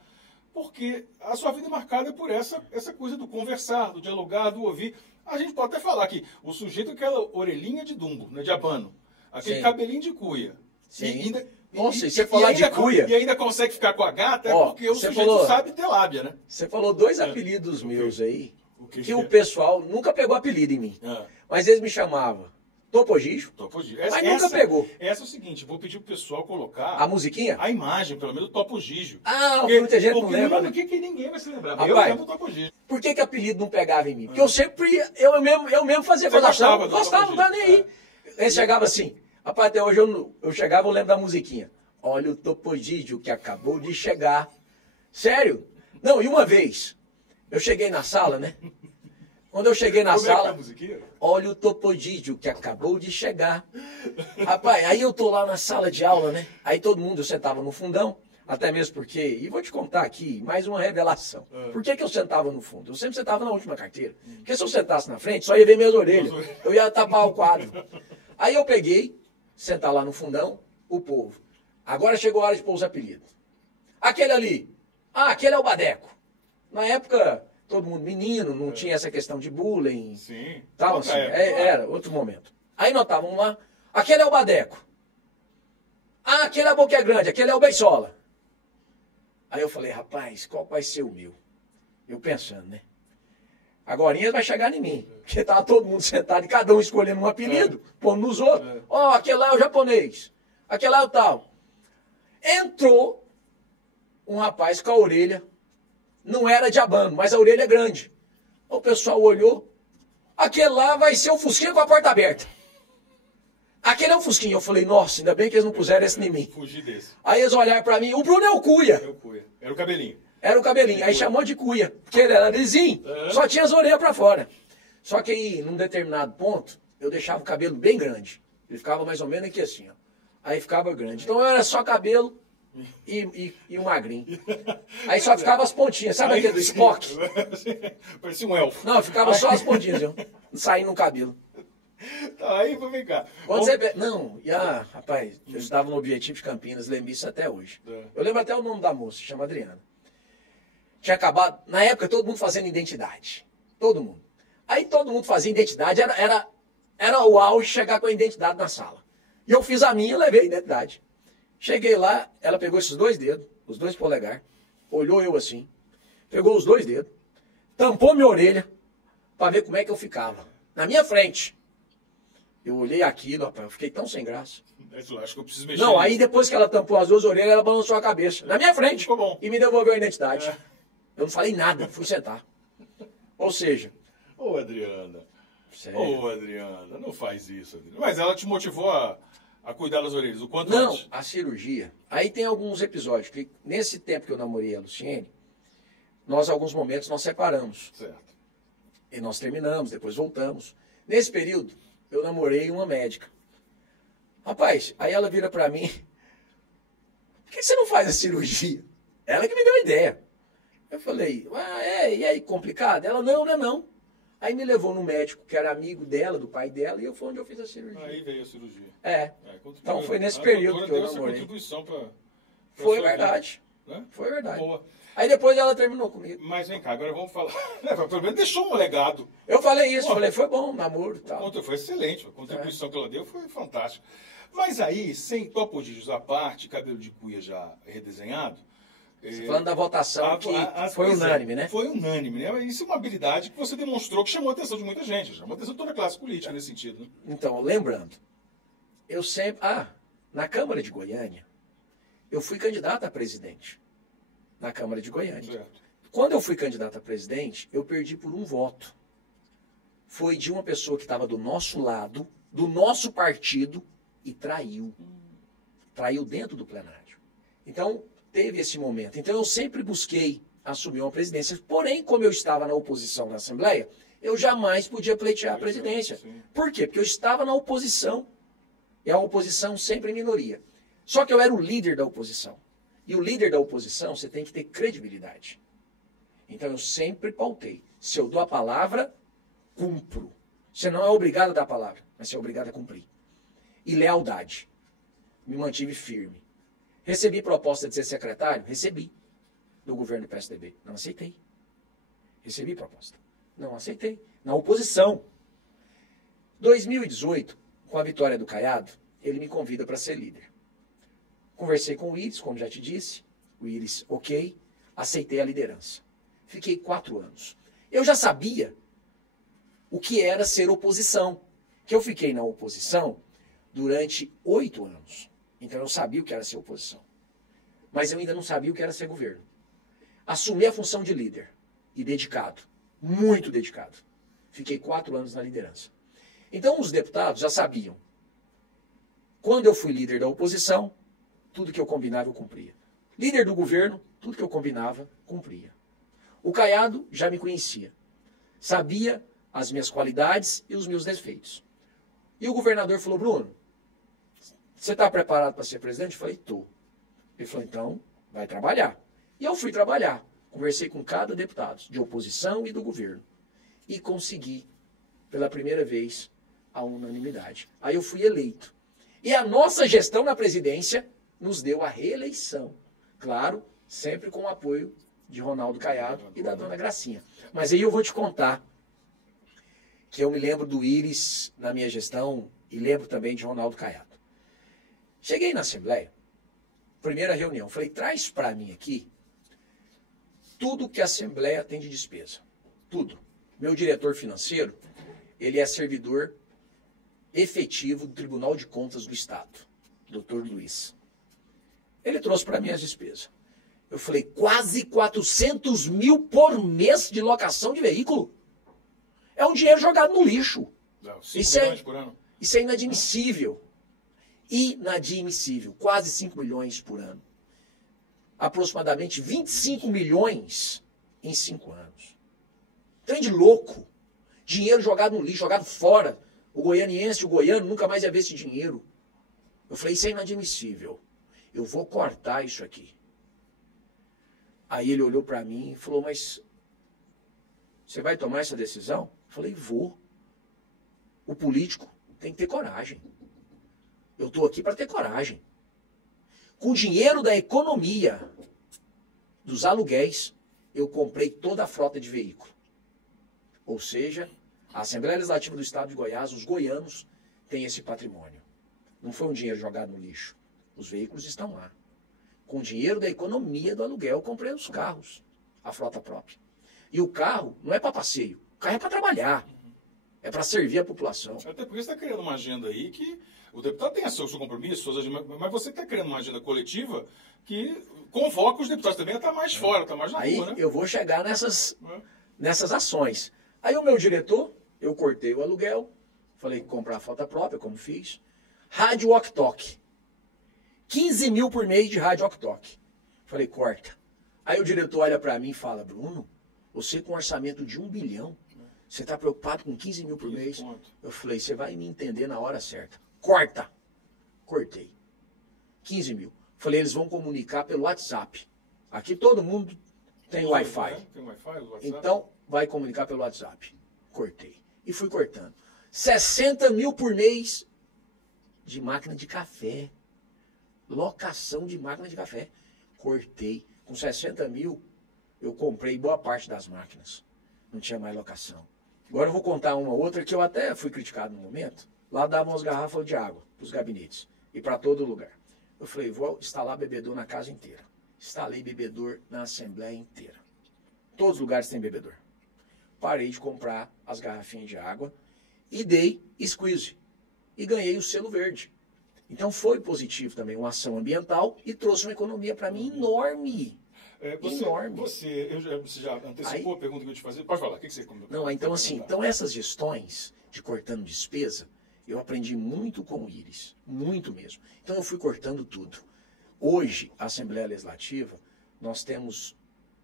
porque a sua vida é marcada por essa coisa do conversar, do dialogar, do ouvir. A gente pode até falar que o sujeito é aquela orelhinha de Dumbo, né, de abano, aquele cabelinho de cuia. Sim. Nossa, e você falar de cuia... E ainda consegue ficar com a gata, porque o sujeito sabe ter lábia, né? Você falou 2 apelidos meus aí, que o pessoal nunca pegou apelido em mim. Mas eles me chamavam Topogijo, mas nunca pegou. Essa é o seguinte, vou pedir pro pessoal colocar... A musiquinha? A imagem, pelo menos, do Topogijo. Muita gente não lembra. Por que ninguém vai se lembrar? Rapaz, eu lembro do Topogijo. Por que apelido não pegava em mim? Porque eu sempre, eu mesmo fazia gozação. Gostava, não dá nem aí. Ele chegava assim, rapaz, até hoje eu chegava, eu lembro da musiquinha. Olha o Topogijo que acabou de chegar. Sério? Não, e uma vez, eu cheguei na sala, né? Quando eu cheguei na sala, olha o Topogijo que acabou de chegar. Rapaz, aí eu tô lá na sala de aula, né? Aí todo mundo, eu sentava no fundão, até mesmo porque, e vou te contar aqui, mais uma revelação. Por que eu sentava no fundo? Eu sempre sentava na última carteira. Porque se eu sentasse na frente, só ia ver minhas orelhas. Eu ia tapar o quadro. Aí eu peguei, sentar lá no fundão, o povo. Agora chegou a hora de pôr os apelidos. Aquele ali. Aquele é o Badeco. Na época, todo mundo menino, não tinha essa questão de bullying. Sim. Tal, assim, era outro momento. Aí nós estávamos lá, aquele é o Badeco. Ah, aquele é a Boca Grande, aquele é o Beisola. Aí eu falei, rapaz, qual vai ser o meu? Eu pensando, né? Agorinha vai chegar em mim. Porque estava todo mundo sentado e cada um escolhendo um apelido, pondo nos outros. Ó, aquele lá é o japonês, aquele lá é o tal. Entrou um rapaz com a orelha, não era de abano, mas a orelha é grande. O pessoal olhou, aquele lá vai ser o Fusquinha com a porta aberta. Aquele é o Fusquinha. Eu falei, nossa, ainda bem que eles não puseram esse em mim. Fugir desse. Aí eles olharam pra mim, o Bruno é o Cuia. É o Cuia. Era o cabelinho. Era o cabelinho. Aí chamou de Cuia, porque ele era lisinho, só tinha as orelhas pra fora. Só que aí, num determinado ponto, eu deixava o cabelo bem grande. Ele ficava mais ou menos aqui assim, ó. Aí ficava grande. Então eu era só cabelo e um magrinho. Aí só ficava as pontinhas. Sabe aquele do Spock? Parecia um elfo. Não, ficava só as pontinhas, viu? Saindo no cabelo. Tá, aí, vem cá. Quando você... Não, rapaz, eu estava no Objetivo de Campinas, lembro isso até hoje. Eu lembro até o nome da moça, chama Adriana. Tinha acabado, na época, todo mundo fazendo identidade. Todo mundo. Aí todo mundo fazia identidade, era o auge chegar com a identidade na sala. E eu fiz a minha, levei a identidade. Cheguei lá, ela pegou esses 2 dedos, os 2 polegares, olhou eu assim, pegou os 2 dedos, tampou minha orelha, para ver como é que eu ficava. Na minha frente. Eu olhei aquilo, rapaz, eu fiquei tão sem graça. Eu acho que eu preciso mexer. Não, aí depois que ela tampou as 2 orelhas, ela balançou a cabeça. Na minha frente. Ficou bom. E me devolveu a identidade. Eu não falei nada, fui sentar. Ou seja... Ô, Adriana. Sério? Ô, Adriana, não faz isso, Adriana. Mas ela te motivou a cuidar das orelhas o quanto Não, antes? a cirurgia. Aí tem alguns episódios, que nesse tempo que eu namorei a Luciene, alguns momentos, nós separamos. Certo. E nós terminamos, depois voltamos. Nesse período, eu namorei uma médica. Rapaz, aí ela vira pra mim, por que você não faz a cirurgia? Ela que me deu a ideia. Eu falei, e aí, complicado? Ela, não. Aí me levou no médico, que era amigo dela, do pai dela, e foi onde eu fiz a cirurgia. Aí veio a cirurgia. Então foi nesse período que eu namorei. Contribuição pra Foi verdade. Né? Foi verdade. Boa. Aí depois ela terminou comigo. Mas vem cá, agora vamos falar. Pelo menos deixou um legado. Eu falei isso, falei, foi bom, namoro e tal. Foi excelente, a contribuição que ela deu foi fantástica. Mas aí, sem topodígios à parte, cabelo de cuia já redesenhado... Você falando da votação, que foi unânime, né? Foi unânime, né? Isso é uma habilidade que você demonstrou que chamou a atenção de muita gente. Chamou a atenção de toda a classe política nesse sentido. Né? Então, lembrando, eu sempre... na Câmara de Goiânia, eu fui candidato a presidente. Na Câmara de Goiânia. Certo. Quando eu fui candidato a presidente, eu perdi por um voto. Foi de uma pessoa que estava do nosso lado, do nosso partido, e traiu. Traiu dentro do plenário. Então... teve esse momento. Então eu sempre busquei assumir uma presidência. Porém, como eu estava na oposição na Assembleia, eu jamais podia pleitear a presidência. Por quê? Porque eu estava na oposição. E a oposição sempre em minoria. Só que eu era o líder da oposição. E o líder da oposição, você tem que ter credibilidade. Então eu sempre pautei. Se eu dou a palavra, cumpro. Você não é obrigado a dar a palavra, mas você é obrigado a cumprir. E lealdade. Me mantive firme. Recebi proposta de ser secretário? Recebi. Do governo do PSDB. Não aceitei. Recebi proposta. Não aceitei. Na oposição. 2018, com a vitória do Caiado, ele me convida para ser líder. Conversei com o Iris, como já te disse. O Iris, ok. Aceitei a liderança. Fiquei 4 anos. Eu já sabia o que era ser oposição. Que eu fiquei na oposição durante 8 anos. Então eu sabia o que era ser oposição. Mas eu ainda não sabia o que era ser governo. Assumi a função de líder. E dedicado. Muito dedicado. Fiquei 4 anos na liderança. Então os deputados já sabiam. Quando eu fui líder da oposição, tudo que eu combinava eu cumpria. Líder do governo, tudo que eu combinava, cumpria. O Caiado já me conhecia. Sabia as minhas qualidades e os meus defeitos. E o governador falou, Bruno, você está preparado para ser presidente? Eu falei, estou. Ele falou, então, vai trabalhar. E eu fui trabalhar. Conversei com cada deputado, de oposição e do governo. E consegui, pela primeira vez, a unanimidade. Aí eu fui eleito. E a nossa gestão na presidência nos deu a reeleição. Claro, sempre com o apoio de Ronaldo Caiado e da dona Gracinha. Mas aí eu vou te contar que eu me lembro do Íris na minha gestão e lembro também de Ronaldo Caiado. Cheguei na Assembleia, primeira reunião, falei, traz para mim aqui tudo que a Assembleia tem de despesa. Tudo. Meu diretor financeiro, ele é servidor efetivo do Tribunal de Contas do Estado, Dr. Luiz. Ele trouxe para mim as despesas. Eu falei, quase 400 mil por mês de locação de veículo? É um dinheiro jogado no lixo. Isso é inadmissível. Inadmissível. Quase 5 milhões por ano. Aproximadamente 25 milhões em 5 anos. Trem de louco. Dinheiro jogado no lixo, jogado fora. O goianiense, o goiano, nunca mais ia ver esse dinheiro. Eu falei, isso é inadmissível. Eu vou cortar isso aqui. Aí ele olhou para mim e falou, mas você vai tomar essa decisão? Eu falei, vou. O político tem que ter coragem. Eu estou aqui para ter coragem. Com o dinheiro da economia, dos aluguéis, eu comprei toda a frota de veículo. Ou seja, a Assembleia Legislativa do Estado de Goiás, os goianos, têm esse patrimônio. Não foi um dinheiro jogado no lixo. Os veículos estão lá. Com o dinheiro da economia do aluguel, eu comprei os carros, a frota própria. E o carro não é para passeio, o carro é para trabalhar. É para servir a população. Até porque você está criando uma agenda aí que o deputado tem seu compromisso, mas você está criando uma agenda coletiva que convoca os deputados também a estar mais fora, a estar mais na rua, né? Aí eu vou chegar nessas ações. Aí o meu diretor, eu cortei o aluguel, falei que comprar a frota própria, como fiz. Rádio walk-talk. 15 mil por mês de rádio walk-talk. Falei, corta. Aí o diretor olha para mim e fala, Bruno, você com um orçamento de 1 bilhão, você está preocupado com 15 mil por mês? Eu falei, você vai me entender na hora certa. Corta. Cortei. 15 mil. Falei, eles vão comunicar pelo WhatsApp. Aqui todo mundo tem Wi-Fi. Tem Wi-Fi, WhatsApp. Então, vai comunicar pelo WhatsApp. Cortei. E fui cortando. 60 mil por mês de máquina de café. Locação de máquina de café. Cortei. Com 60 mil, eu comprei boa parte das máquinas. Não tinha mais locação. Agora eu vou contar uma outra que eu até fui criticado no momento. Lá davam as garrafas de água para os gabinetes e para todo lugar. Eu falei, vou instalar bebedor na casa inteira. Instalei bebedor na Assembleia inteira. Todos os lugares têm bebedor. Parei de comprar as garrafinhas de água e dei squeeze. E ganhei o selo verde. Então foi positivo também, uma ação ambiental e trouxe uma economia para mim enorme. Enorme. Você já antecipou a pergunta que eu te fazer? Pode falar, o que você comentou? Não, então assim, essas gestões de cortando despesa, eu aprendi muito com o Íris, muito mesmo. Então eu fui cortando tudo. Hoje, a Assembleia Legislativa, nós temos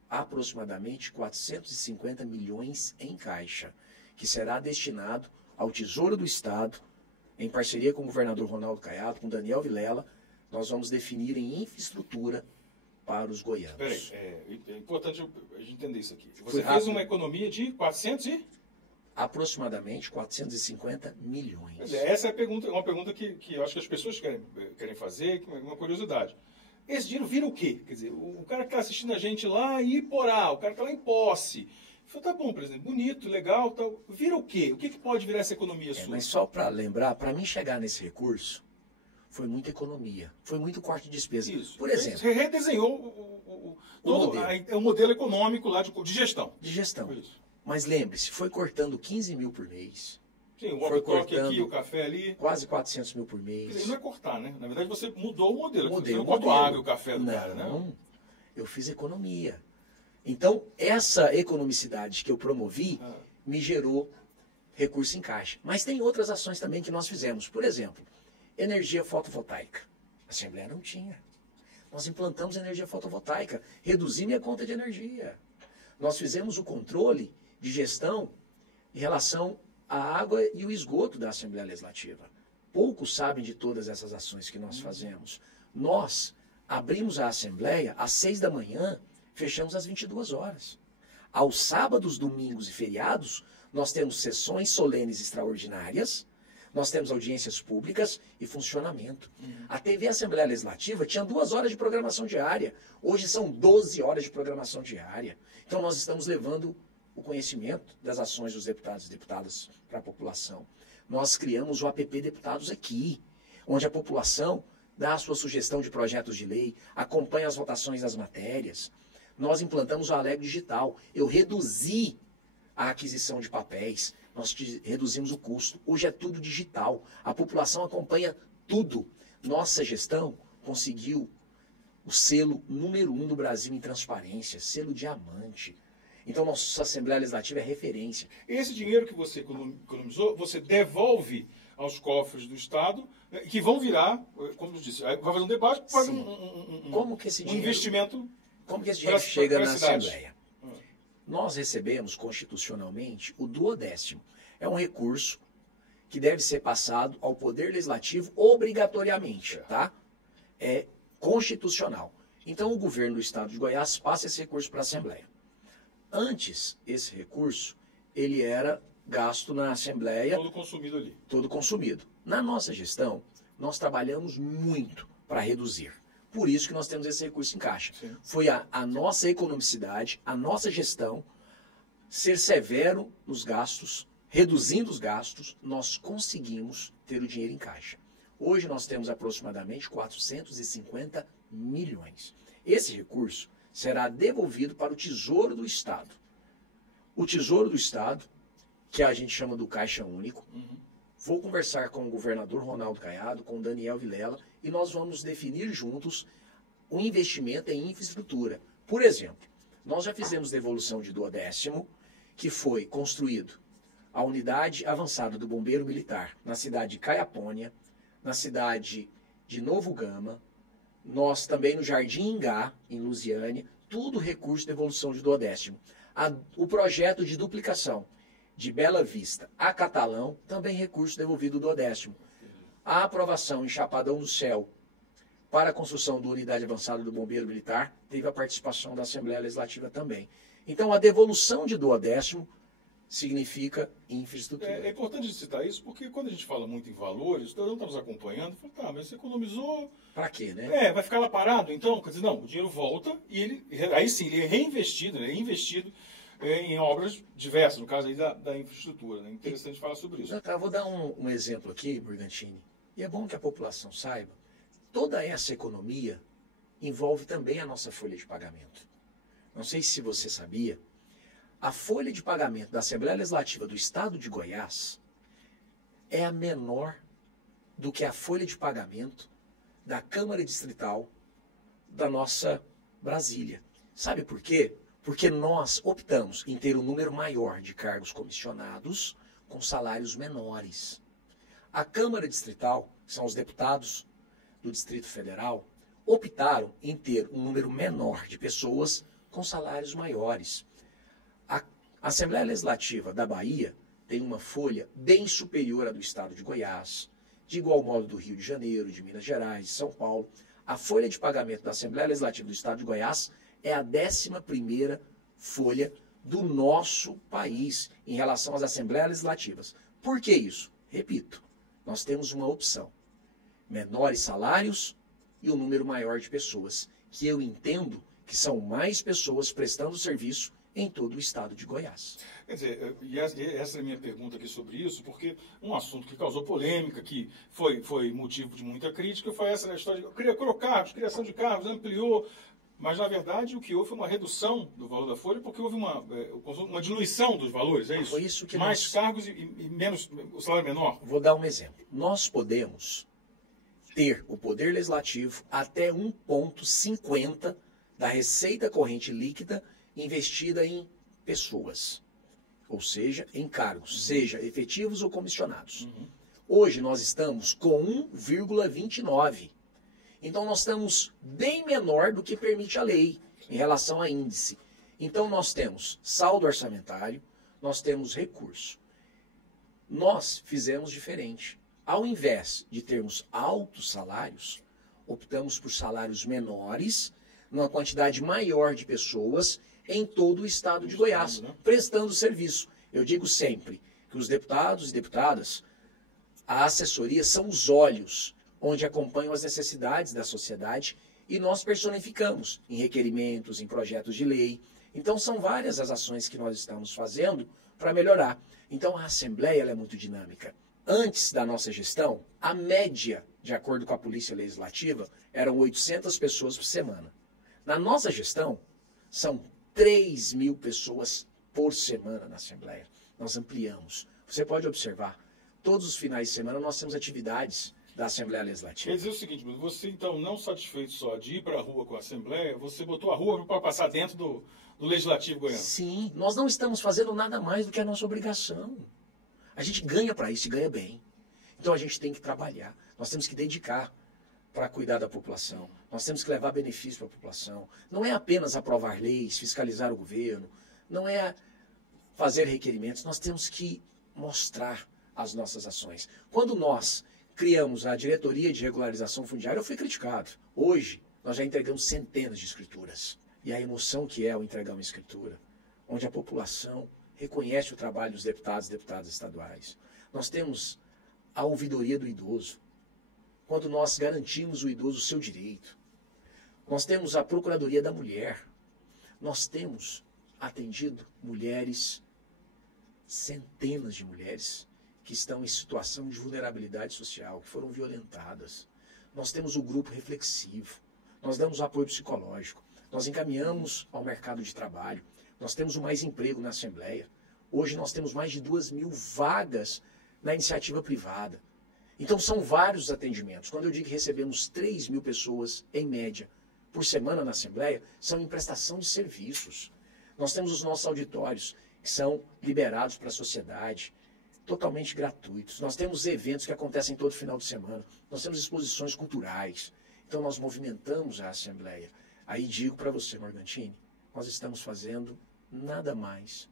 aproximadamente 450 milhões em caixa, que será destinado ao Tesouro do Estado, em parceria com o governador Ronaldo Caiado, com Daniel Vilela, nós vamos definir em infraestrutura para os goianos. Peraí, é importante a gente entender isso aqui. Você fez uma economia de 400 e... Aproximadamente 450 milhões. Essa é uma pergunta que eu acho que as pessoas querem fazer, que é uma curiosidade. Esse dinheiro vira o quê? Quer dizer, o cara que está assistindo a gente lá em Iporá, o cara que está lá em Posse, falou, tá bom, presidente, bonito, legal, tal. Vira o quê? O que pode virar essa economia sua? Mas só para lembrar, para mim chegar nesse recurso, foi muita economia, foi muito corte de despesa. Isso. Por exemplo, você redesenhou o modelo econômico lá de gestão. De gestão. Isso. Mas lembre-se, foi cortando 15 mil por mês. Sim, o walk-talk aqui, o café ali. Quase 400 mil por mês. Quer dizer, não é cortar, né? Na verdade, você mudou o modelo. Mudei você o não cortou modelo. a água e o café do cara, né? Não, eu fiz economia. Então, essa economicidade que eu promovi me gerou recurso em caixa. Mas tem outras ações também que nós fizemos. Por exemplo, energia fotovoltaica. A Assembleia não tinha. Nós implantamos energia fotovoltaica, reduzimos a conta de energia. Nós fizemos o controle de gestão em relação à água e o esgoto da Assembleia Legislativa. Poucos sabem de todas essas ações que nós fazemos. Nós abrimos a Assembleia às 6 da manhã, fechamos às 22 horas. Aos sábados, domingos e feriados, nós temos sessões solenes extraordinárias, Nós temos audiências públicas e funcionamento. A TV Assembleia Legislativa tinha 2 horas de programação diária. Hoje são 12 horas de programação diária. Então nós estamos levando o conhecimento das ações dos deputados e deputadas para a população. Nós criamos o APP Deputados aqui, onde a população dá a sua sugestão de projetos de lei, acompanha as votações das matérias. Nós implantamos o Alegre Digital. Eu reduzi a aquisição de papéis, nós reduzimos o custo. Hoje é tudo digital. A população acompanha tudo. Nossa gestão conseguiu o selo número 1 do Brasil em transparência, selo diamante. Então, nossa Assembleia Legislativa é referência. Esse dinheiro que você economizou, você devolve aos cofres do Estado, né, que vão virar, como eu disse, vai fazer um debate, fazer como que esse dinheiro, investimento. Como que esse dinheiro chega na Assembleia? Nós recebemos constitucionalmente o 12º. É um recurso que deve ser passado ao Poder Legislativo obrigatoriamente, tá? É constitucional. Então, o governo do Estado de Goiás passa esse recurso para a Assembleia. Antes, esse recurso, ele era gasto na Assembleia. Todo consumido ali. Todo consumido. Na nossa gestão, nós trabalhamos muito para reduzir. Por isso que nós temos esse recurso em caixa. Sim. Foi a nossa economicidade, a nossa gestão, ser severo nos gastos, reduzindo os gastos, nós conseguimos ter o dinheiro em caixa. Hoje nós temos aproximadamente 450 milhões. Esse recurso será devolvido para o Tesouro do Estado. O Tesouro do Estado, que a gente chama do Caixa Único, vou conversar com o governador Ronaldo Caiado, com o Daniel Vilela, e nós vamos definir juntos um investimento em infraestrutura. Por exemplo, nós já fizemos devolução de 12º, que foi construído a unidade avançada do Bombeiro Militar na cidade de Caiapônia, na cidade de Novo Gama, nós também no Jardim Ingá, em Lusiânia, tudo recurso de devolução de 12º. O projeto de duplicação de Bela Vista a Catalão, também recurso devolvido do 12º. A aprovação em Chapadão do Céu para a construção da unidade avançada do Bombeiro Militar teve a participação da Assembleia Legislativa também. Então, a devolução de 12º significa infraestrutura. É importante citar isso, porque quando a gente fala muito em valores, todo mundo está nos acompanhando, fala, tá, mas você economizou... Para quê, né? Vai ficar lá parado, então? Quer dizer, não, o dinheiro volta e aí sim, ele é reinvestido, né? Investido em obras diversas, no caso aí da infraestrutura. Né? Interessante falar sobre isso. Eu vou dar um exemplo aqui, Burgantini, e é bom que a população saiba, toda essa economia envolve também a nossa folha de pagamento. Não sei se você sabia, a folha de pagamento da Assembleia Legislativa do Estado de Goiás é a menor do que a folha de pagamento da Câmara Distrital da nossa Brasília. Sabe por quê? Porque nós optamos em ter um número maior de cargos comissionados com salários menores. A Câmara Distrital, que são os deputados do Distrito Federal, optaram em ter um número menor de pessoas com salários maiores. A Assembleia Legislativa da Bahia tem uma folha bem superior à do Estado de Goiás, de igual modo do Rio de Janeiro, de Minas Gerais, de São Paulo. A folha de pagamento da Assembleia Legislativa do Estado de Goiás é a 11ª folha do nosso país em relação às Assembleias Legislativas. Por que isso? Repito, nós temos uma opção. Menores salários e um número maior de pessoas, que eu entendo que são mais pessoas prestando serviço em todo o estado de Goiás. Quer dizer, e essa é a minha pergunta aqui sobre isso, porque um assunto que causou polêmica, que foi motivo de muita crítica, foi essa história de criação de cargos, ampliou, mas na verdade o que houve foi uma redução do valor da folha, porque houve uma diluição dos valores, é isso? Foi isso que mais cargos e menos, o salário menor? Vou dar um exemplo. Nós podemos ter o Poder Legislativo até 1,50 da receita corrente líquida investida em pessoas, ou seja, em cargos, seja efetivos ou comissionados. Hoje nós estamos com 1,29. Então nós estamos bem menor do que permite a lei em relação a índice. Então nós temos saldo orçamentário, nós temos recurso. Nós fizemos diferente. Ao invés de termos altos salários, optamos por salários menores, numa quantidade maior de pessoas em todo o estado de Goiás, prestando serviço. Eu digo sempre que os deputados e deputadas, A assessoria são os olhos onde acompanham as necessidades da sociedade e nós personificamos em requerimentos, em projetos de lei. Então são várias as ações que nós estamos fazendo para melhorar. Então a Assembleia ela é muito dinâmica. Antes da nossa gestão, a média, de acordo com a Polícia Legislativa, eram 800 pessoas por semana. Na nossa gestão, são 3.000 pessoas por semana na Assembleia. Nós ampliamos. Você pode observar, todos os finais de semana nós temos atividades da Assembleia Legislativa. Quer dizer o seguinte, Bruno, você então, não satisfeito só de ir para a rua com a Assembleia, você botou a rua para passar dentro do Legislativo goiano. Sim, nós não estamos fazendo nada mais do que a nossa obrigação. A gente ganha para isso e ganha bem. Então a gente tem que trabalhar, nós temos que dedicar para cuidar da população, nós temos que levar benefício para a população. Não é apenas aprovar leis, fiscalizar o governo, não é fazer requerimentos, nós temos que mostrar as nossas ações. Quando nós criamos a Diretoria de Regularização Fundiária, eu fui criticado. Hoje, nós já entregamos centenas de escrituras. E a emoção que é ao entregar uma escritura, onde a população reconhece o trabalho dos deputados e deputadas estaduais. Nós temos a ouvidoria do idoso, quando nós garantimos o idoso o seu direito. Nós temos a Procuradoria da Mulher. Nós temos atendido mulheres, centenas de mulheres, que estão em situação de vulnerabilidade social, que foram violentadas. Nós temos o grupo reflexivo, nós damos apoio psicológico, nós encaminhamos ao mercado de trabalho, nós temos o Mais Emprego na Assembleia. Hoje nós temos mais de 2.000 vagas na iniciativa privada. Então são vários atendimentos. Quando eu digo que recebemos 3.000 pessoas, em média, por semana na Assembleia, são em prestação de serviços. Nós temos os nossos auditórios, que são liberados para a sociedade, totalmente gratuitos. Nós temos eventos que acontecem todo final de semana. Nós temos exposições culturais. Então nós movimentamos a Assembleia. Aí digo para você, Morgantini, nós estamos fazendo nada mais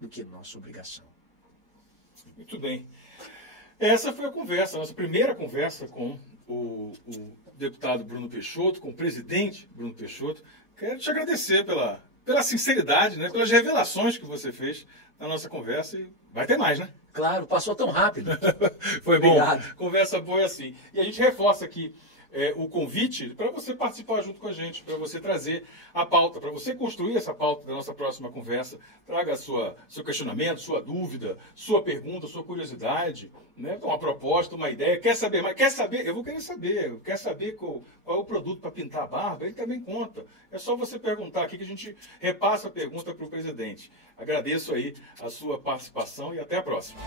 do que nossa obrigação. Muito bem. Essa foi a conversa, a nossa primeira conversa com o deputado Bruno Peixoto, com o presidente Bruno Peixoto. Quero te agradecer pela sinceridade, né, pelas revelações que você fez na nossa conversa e vai ter mais, né? Claro, passou tão rápido. Foi Obrigado. Bom. Conversa boa é assim. E a gente reforça aqui o convite para você participar junto com a gente, para você trazer a pauta, para você construir essa pauta da nossa próxima conversa. Traga seu questionamento, sua dúvida, sua pergunta, sua curiosidade, né? Uma proposta, uma ideia. Quer saber mais? Quer saber? Eu vou querer saber. Quer saber qual é o produto para pintar a barba? Ele também conta. É só você perguntar aqui que a gente repassa a pergunta para o presidente. Agradeço aí a sua participação e até a próxima.